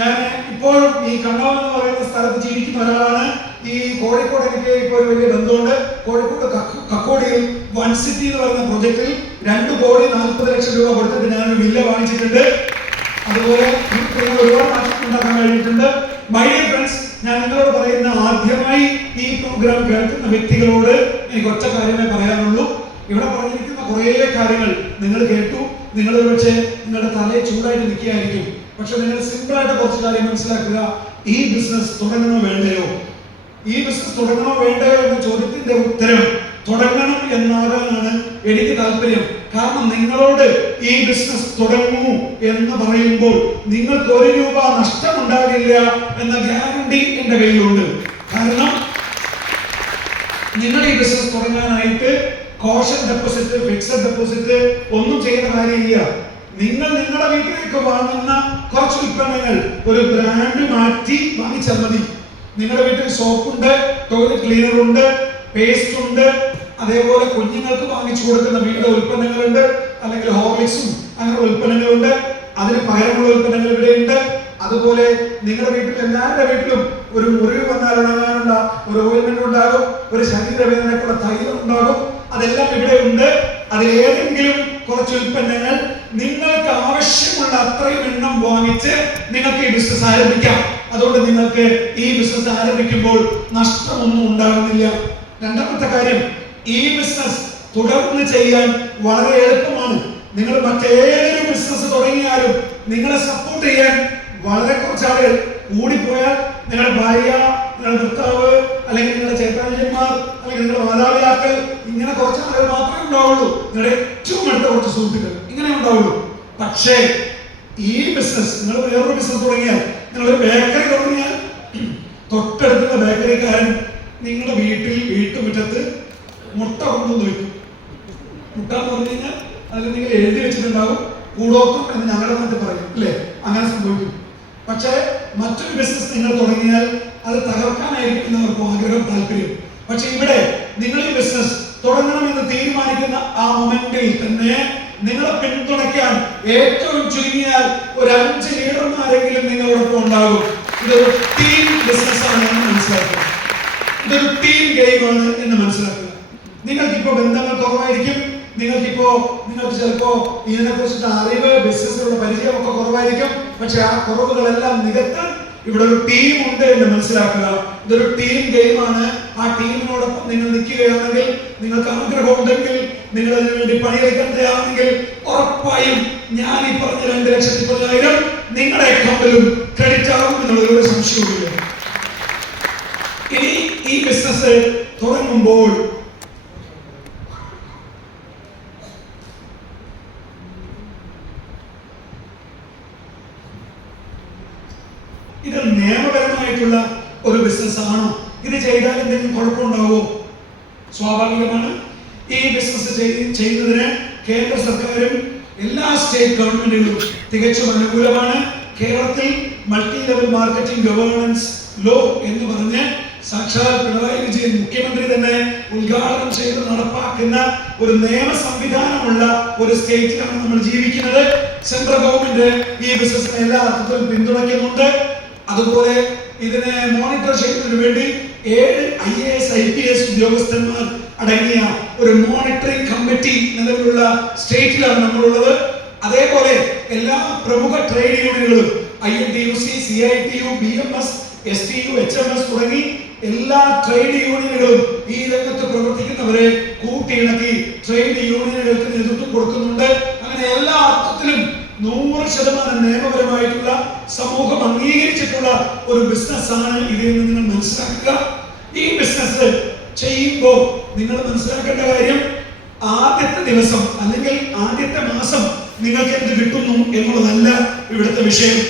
ഞാൻ ഇപ്പോഴും ഈ കണ്ണൂർ എന്ന് പറയുന്ന സ്ഥലത്ത് ജീവിക്കുന്ന ഒരാളാണ്. ഈ കോഴിക്കോട് എനിക്ക് ഇപ്പോൾ ഒരു വലിയ ബന്ധമുണ്ട്. കോഴിക്കോട് കക്കോടിയിൽ വൺ സിറ്റി എന്ന് പറയുന്ന പ്രൊജക്റ്റിൽ 2,40,00,000 രൂപ കൊടുത്തിട്ട് ഞാനൊരു വില്ല വാങ്ങിച്ചിട്ടുണ്ട്. അതുപോലെ ഒരുപാട് മാറ്റം ഉണ്ടാക്കാൻ കഴിഞ്ഞിട്ടുണ്ട്. മൈ ഡിയർ ഫ്രണ്ട്സ്, ഞാൻ നിങ്ങളോട് പറയുന്ന ആദ്യമായി ഈ പ്രോഗ്രാം കേൾക്കുന്ന വ്യക്തികളോട് എനിക്ക് ഒറ്റ കാര്യമേ പറയാനുള്ളൂ. ഇവിടെ പറഞ്ഞിരിക്കുന്ന കുറേ കാര്യങ്ങൾ നിങ്ങൾ കേട്ടു. നിങ്ങൾ പക്ഷേ നിങ്ങളുടെ തലയെ ചൂടായിട്ട് നിൽക്കുകയായിരിക്കും. പക്ഷെ നിങ്ങൾ സിമ്പിളായിട്ട് കുറച്ച് കാര്യം മനസ്സിലാക്കുക. ഈ ബിസിനസ് തുടങ്ങണോ വേണ്ടയോ? ഈ ബിസിനസ് തുടങ്ങണോ വേണ്ടയോ എന്ന ചോദ്യത്തിന്റെ ഉത്തരം തുടങ്ങണം എന്നാകാനാണ് എനിക്ക് താല്പര്യം. കാരണം നിങ്ങളോട് ഈ ബിസിനസ് തുടങ്ങൂ എന്ന് പറയുമ്പോൾ നിങ്ങൾക്ക് 1 രൂപ നഷ്ടമുണ്ടാകില്ല എന്ന ഗ്യാരണ്ടി എന്റെ കയ്യിലുണ്ട്. കാരണം നിങ്ങൾ ഈ ബിസിനസ് തുടങ്ങാനായിട്ട് കോഷൻ ഡെപ്പോസിറ്റ്, ഫിക്സഡ് ഡെപ്പോസിറ്റ് ഒന്നും ചെയ്യുന്ന കാര്യമില്ല. നിങ്ങൾ നിങ്ങളുടെ വീട്ടിലേക്ക് വാങ്ങുന്ന കുറച്ച് ഉൽപ്പന്നങ്ങൾ ഒരു ബ്രാൻഡ് മാറ്റി വാങ്ങിച്ചാൽ മതി. നിങ്ങളുടെ വീട്ടിൽ സോപ്പുണ്ട്, ടോയ്ലറ്റ് ക്ലീനർ ഉണ്ട്, പേസ്റ്റ് ഉണ്ട്, അതേപോലെ കുഞ്ഞുങ്ങൾക്ക് വാങ്ങിച്ചു കൊടുക്കുന്ന വീട്ടിലെ ഉൽപ്പന്നങ്ങളുണ്ട്, അല്ലെങ്കിൽ ഹോർലിക്സും അങ്ങനെ ഉൽപ്പന്നങ്ങളുണ്ട്. അതിന് പകരമുള്ള ഉൽപ്പന്നങ്ങൾ ഇവിടെയുണ്ട്. അതുപോലെ നിങ്ങളുടെ വീട്ടിൽ എല്ലാവരുടെ വീട്ടിലും ഒരു മുറിവ് വന്നാൽ ഉണങ്ങാനുള്ള ഒരു ഓയിൽമെന്റ് ഉണ്ടാകും, ഒരു ശരീരവേദനക്കുള്ള തൈലം ഉണ്ടാകും. അതെല്ലാം ഇവിടെ ഉണ്ട്. അതിലേതെങ്കിലും കുറച്ച് ഉൽപ്പന്നങ്ങൾ നിങ്ങൾക്ക് ആവശ്യമുള്ള അത്രയും എണ്ണം വാങ്ങിച്ച് നിങ്ങൾക്ക് ഈ ബിസിനസ് ആരംഭിക്കാം. അതുകൊണ്ട് നിങ്ങൾക്ക് ഈ ബിസിനസ് ആരംഭിക്കുമ്പോൾ നഷ്ടമൊന്നും ഉണ്ടാകുന്നില്ല. രണ്ടാമത്തെ കാര്യം, ഈ ബിസിനസ് തുടർന്ന് ചെയ്യാൻ വളരെ എളുപ്പമാണ്. നിങ്ങൾ മറ്റേതൊരു ബിസിനസ് തുടങ്ങിയാലും നിങ്ങളെ സപ്പോർട്ട് ചെയ്യാൻ വളരെ കുറച്ച് ആളുകൾ, കൂടിപ്പോയാൽ നിങ്ങളുടെ ഭാര്യ, നിങ്ങളുടെ ഭർത്താവ്, അല്ലെങ്കിൽ നിങ്ങളുടെ ചേട്ടാനിയന്മാർ, അല്ലെങ്കിൽ നിങ്ങളുടെ മാതാപിതാക്കൾ, ഇങ്ങനെ കുറച്ച് ആളുകൾ മാത്രമേ ഉണ്ടാവുള്ളൂ. നിങ്ങളുടെ ഏറ്റവും അടുത്ത കുറച്ച് സുഹൃത്തുക്കൾ ഇങ്ങനെ ഉണ്ടാവുള്ളൂ. പക്ഷേ ഈ ബിസിനസ്, നിങ്ങൾ വേറൊരു ബിസിനസ് തുടങ്ങിയാൽ, നിങ്ങളൊരു ബേക്കറി തുടങ്ങിയാൽ തൊട്ടടുത്തുള്ള ബേക്കറിക്കാരൻ നിങ്ങളുടെ വീട്ടുമുറ്റത്ത് മുട്ട കൊണ്ടുവന്ന് വയ്ക്കും. മുട്ട എന്ന് പറഞ്ഞു കഴിഞ്ഞാൽ അതിൽ നിങ്ങൾ എഴുതി വെച്ചിട്ടുണ്ടാവും കൂടോത്രം എന്ന് ഞങ്ങളുടെ നാട്ടിൽ പറയും, അല്ലേ? അങ്ങനെ സംഭവിക്കും. പക്ഷേ മറ്റൊരു ബിസിനസ് നിങ്ങൾ തുടങ്ങിയാൽ അത് തകർക്കാനായിരിക്കും അവർക്ക് ആഗ്രഹം, താല്പര്യം. പക്ഷെ ഇവിടെ നിങ്ങൾ ഈ ബിസിനസ് തുടങ്ങണമെന്ന് തീരുമാനിക്കുന്ന ആ മൊമെന്റിൽ തന്നെ നിങ്ങളെ പിന്തുണയ്ക്കാൻ ഏറ്റവും ചുരുങ്ങിയാൽ ഒരു 5 ലീഡർമാരെങ്കിലും നിങ്ങളോടൊപ്പം ഉണ്ടാകും. ഇതൊരു ടീം ബിസിനസ് ആണ് എന്ന് മനസ്സിലാക്കുക. ഇതൊരു ടീം ഗെയിമാണ് എന്ന് മനസ്സിലാക്കുക. നിങ്ങൾക്കിപ്പോ ബന്ധങ്ങൾ കുറവായിരിക്കും, നിങ്ങൾക്ക് ചിലപ്പോ ഇതിനെ കുറിച്ചിട്ട് അറിവ്, ബിസിനസ്സിലുള്ള പരിചയമൊക്കെ കുറവായിരിക്കും. പക്ഷെ ആ കുറവുകളെല്ലാം നികത്താൻ ഇവിടെ ഒരു ടീം ഉണ്ട് എന്ന് മനസ്സിലാക്കുക. ഇതൊരു ടീം ഗെയിമാണ്. ആ ടീമിനോടൊപ്പം നിങ്ങൾ നിൽക്കുകയാണെങ്കിൽ, നിങ്ങൾക്ക് ആഗ്രഹമുണ്ടെങ്കിൽ, നിങ്ങൾ അതിനു വേണ്ടി പണിയെടുക്കാൻ തയ്യാറാണെങ്കിൽ ഉറപ്പായും ഞാൻ ഈ പറഞ്ഞ 2,10,000 നിങ്ങളുടെ അക്കൗണ്ടിലും ക്രെഡിറ്റ് ആകും എന്നുള്ളൊരു സംശയവുമില്ല. ഇനി ഈ ബിസിനസ് തുടങ്ങുമ്പോൾ ഇത് നിയമപരമായിട്ടുള്ള ഒരു ബിസിനസ് ആണോ? ഇത് ചെയ്താൽ എന്തെങ്കിലും കുഴപ്പമുണ്ടാവോ? സ്വാഭാവികമാണ്. ഈ ബിസിനസ് ചെയ്യുന്നതിന് കേന്ദ്ര സർക്കാരും എല്ലാ സ്റ്റേറ്റ് ഗവൺമെന്റുകളും തികച്ചും അനുകൂലമാണ്. കേരളത്തിൽ multi level marketing governance law എന്ന് പറഞ്ഞ് സാക്ഷാൽ പിണറായി വിജയൻ മുഖ്യമന്ത്രി തന്നെ ഉദ്ഘാടനം ചെയ്ത് നടപ്പാക്കുന്ന ഒരു നിയമ സംവിധാനമുള്ള ഒരു സ്റ്റേറ്റിലാണ് നമ്മൾ ജീവിക്കുന്നത്. സെൻട്രൽ ഗവൺമെന്റ് ഈ ബിസിനസിനെ എല്ലാ അർത്ഥത്തിലും പിന്തുണയ്ക്കുന്നുണ്ട്. അതുപോലെ ഇതിനെ മോണിറ്റർ ചെയ്യുന്നതിന് വേണ്ടി 7 IAS IPS ഉദ്യോഗസ്ഥന്മാർ അടങ്ങിയ ഒരു മോണിറ്ററിംഗ് കമ്മിറ്റി നിലവിലുള്ള സ്റ്റേറ്റിലാണ് നമ്മളുള്ളത്. അതേപോലെ എല്ലാ പ്രമുഖ trade യൂണിയനുകളും INTUC, CITU, BMS, STU, HMS തുടങ്ങി എല്ലാ ട്രേഡ് യൂണിയനുകളും ഈ രംഗത്ത് പ്രവർത്തിക്കുന്നവരെ കൂട്ടിയിണക്കി ട്രേഡ് യൂണിയനുകൾക്ക് നേതൃത്വം കൊടുക്കുന്നുണ്ട്. അങ്ങനെ എല്ലാ അർത്ഥത്തിലും 100% നിയമപരമായിട്ടുള്ള, സമൂഹം അംഗീകരിച്ചിട്ടുള്ള ഒരു ബിസിനസ് ആണ് ഇത് എന്ന് നിങ്ങൾ മനസ്സിലാക്കുക. ഈ ബിസിനസ് ചെയ്യുമ്പോൾ നിങ്ങൾ മനസ്സിലാക്കേണ്ട കാര്യം, ആദ്യത്തെ ദിവസം അല്ലെങ്കിൽ ആദ്യത്തെ മാസം നിങ്ങൾക്ക് എന്ത് കിട്ടുന്നു എന്നുള്ളതല്ല ഇവിടുത്തെ വിഷയം.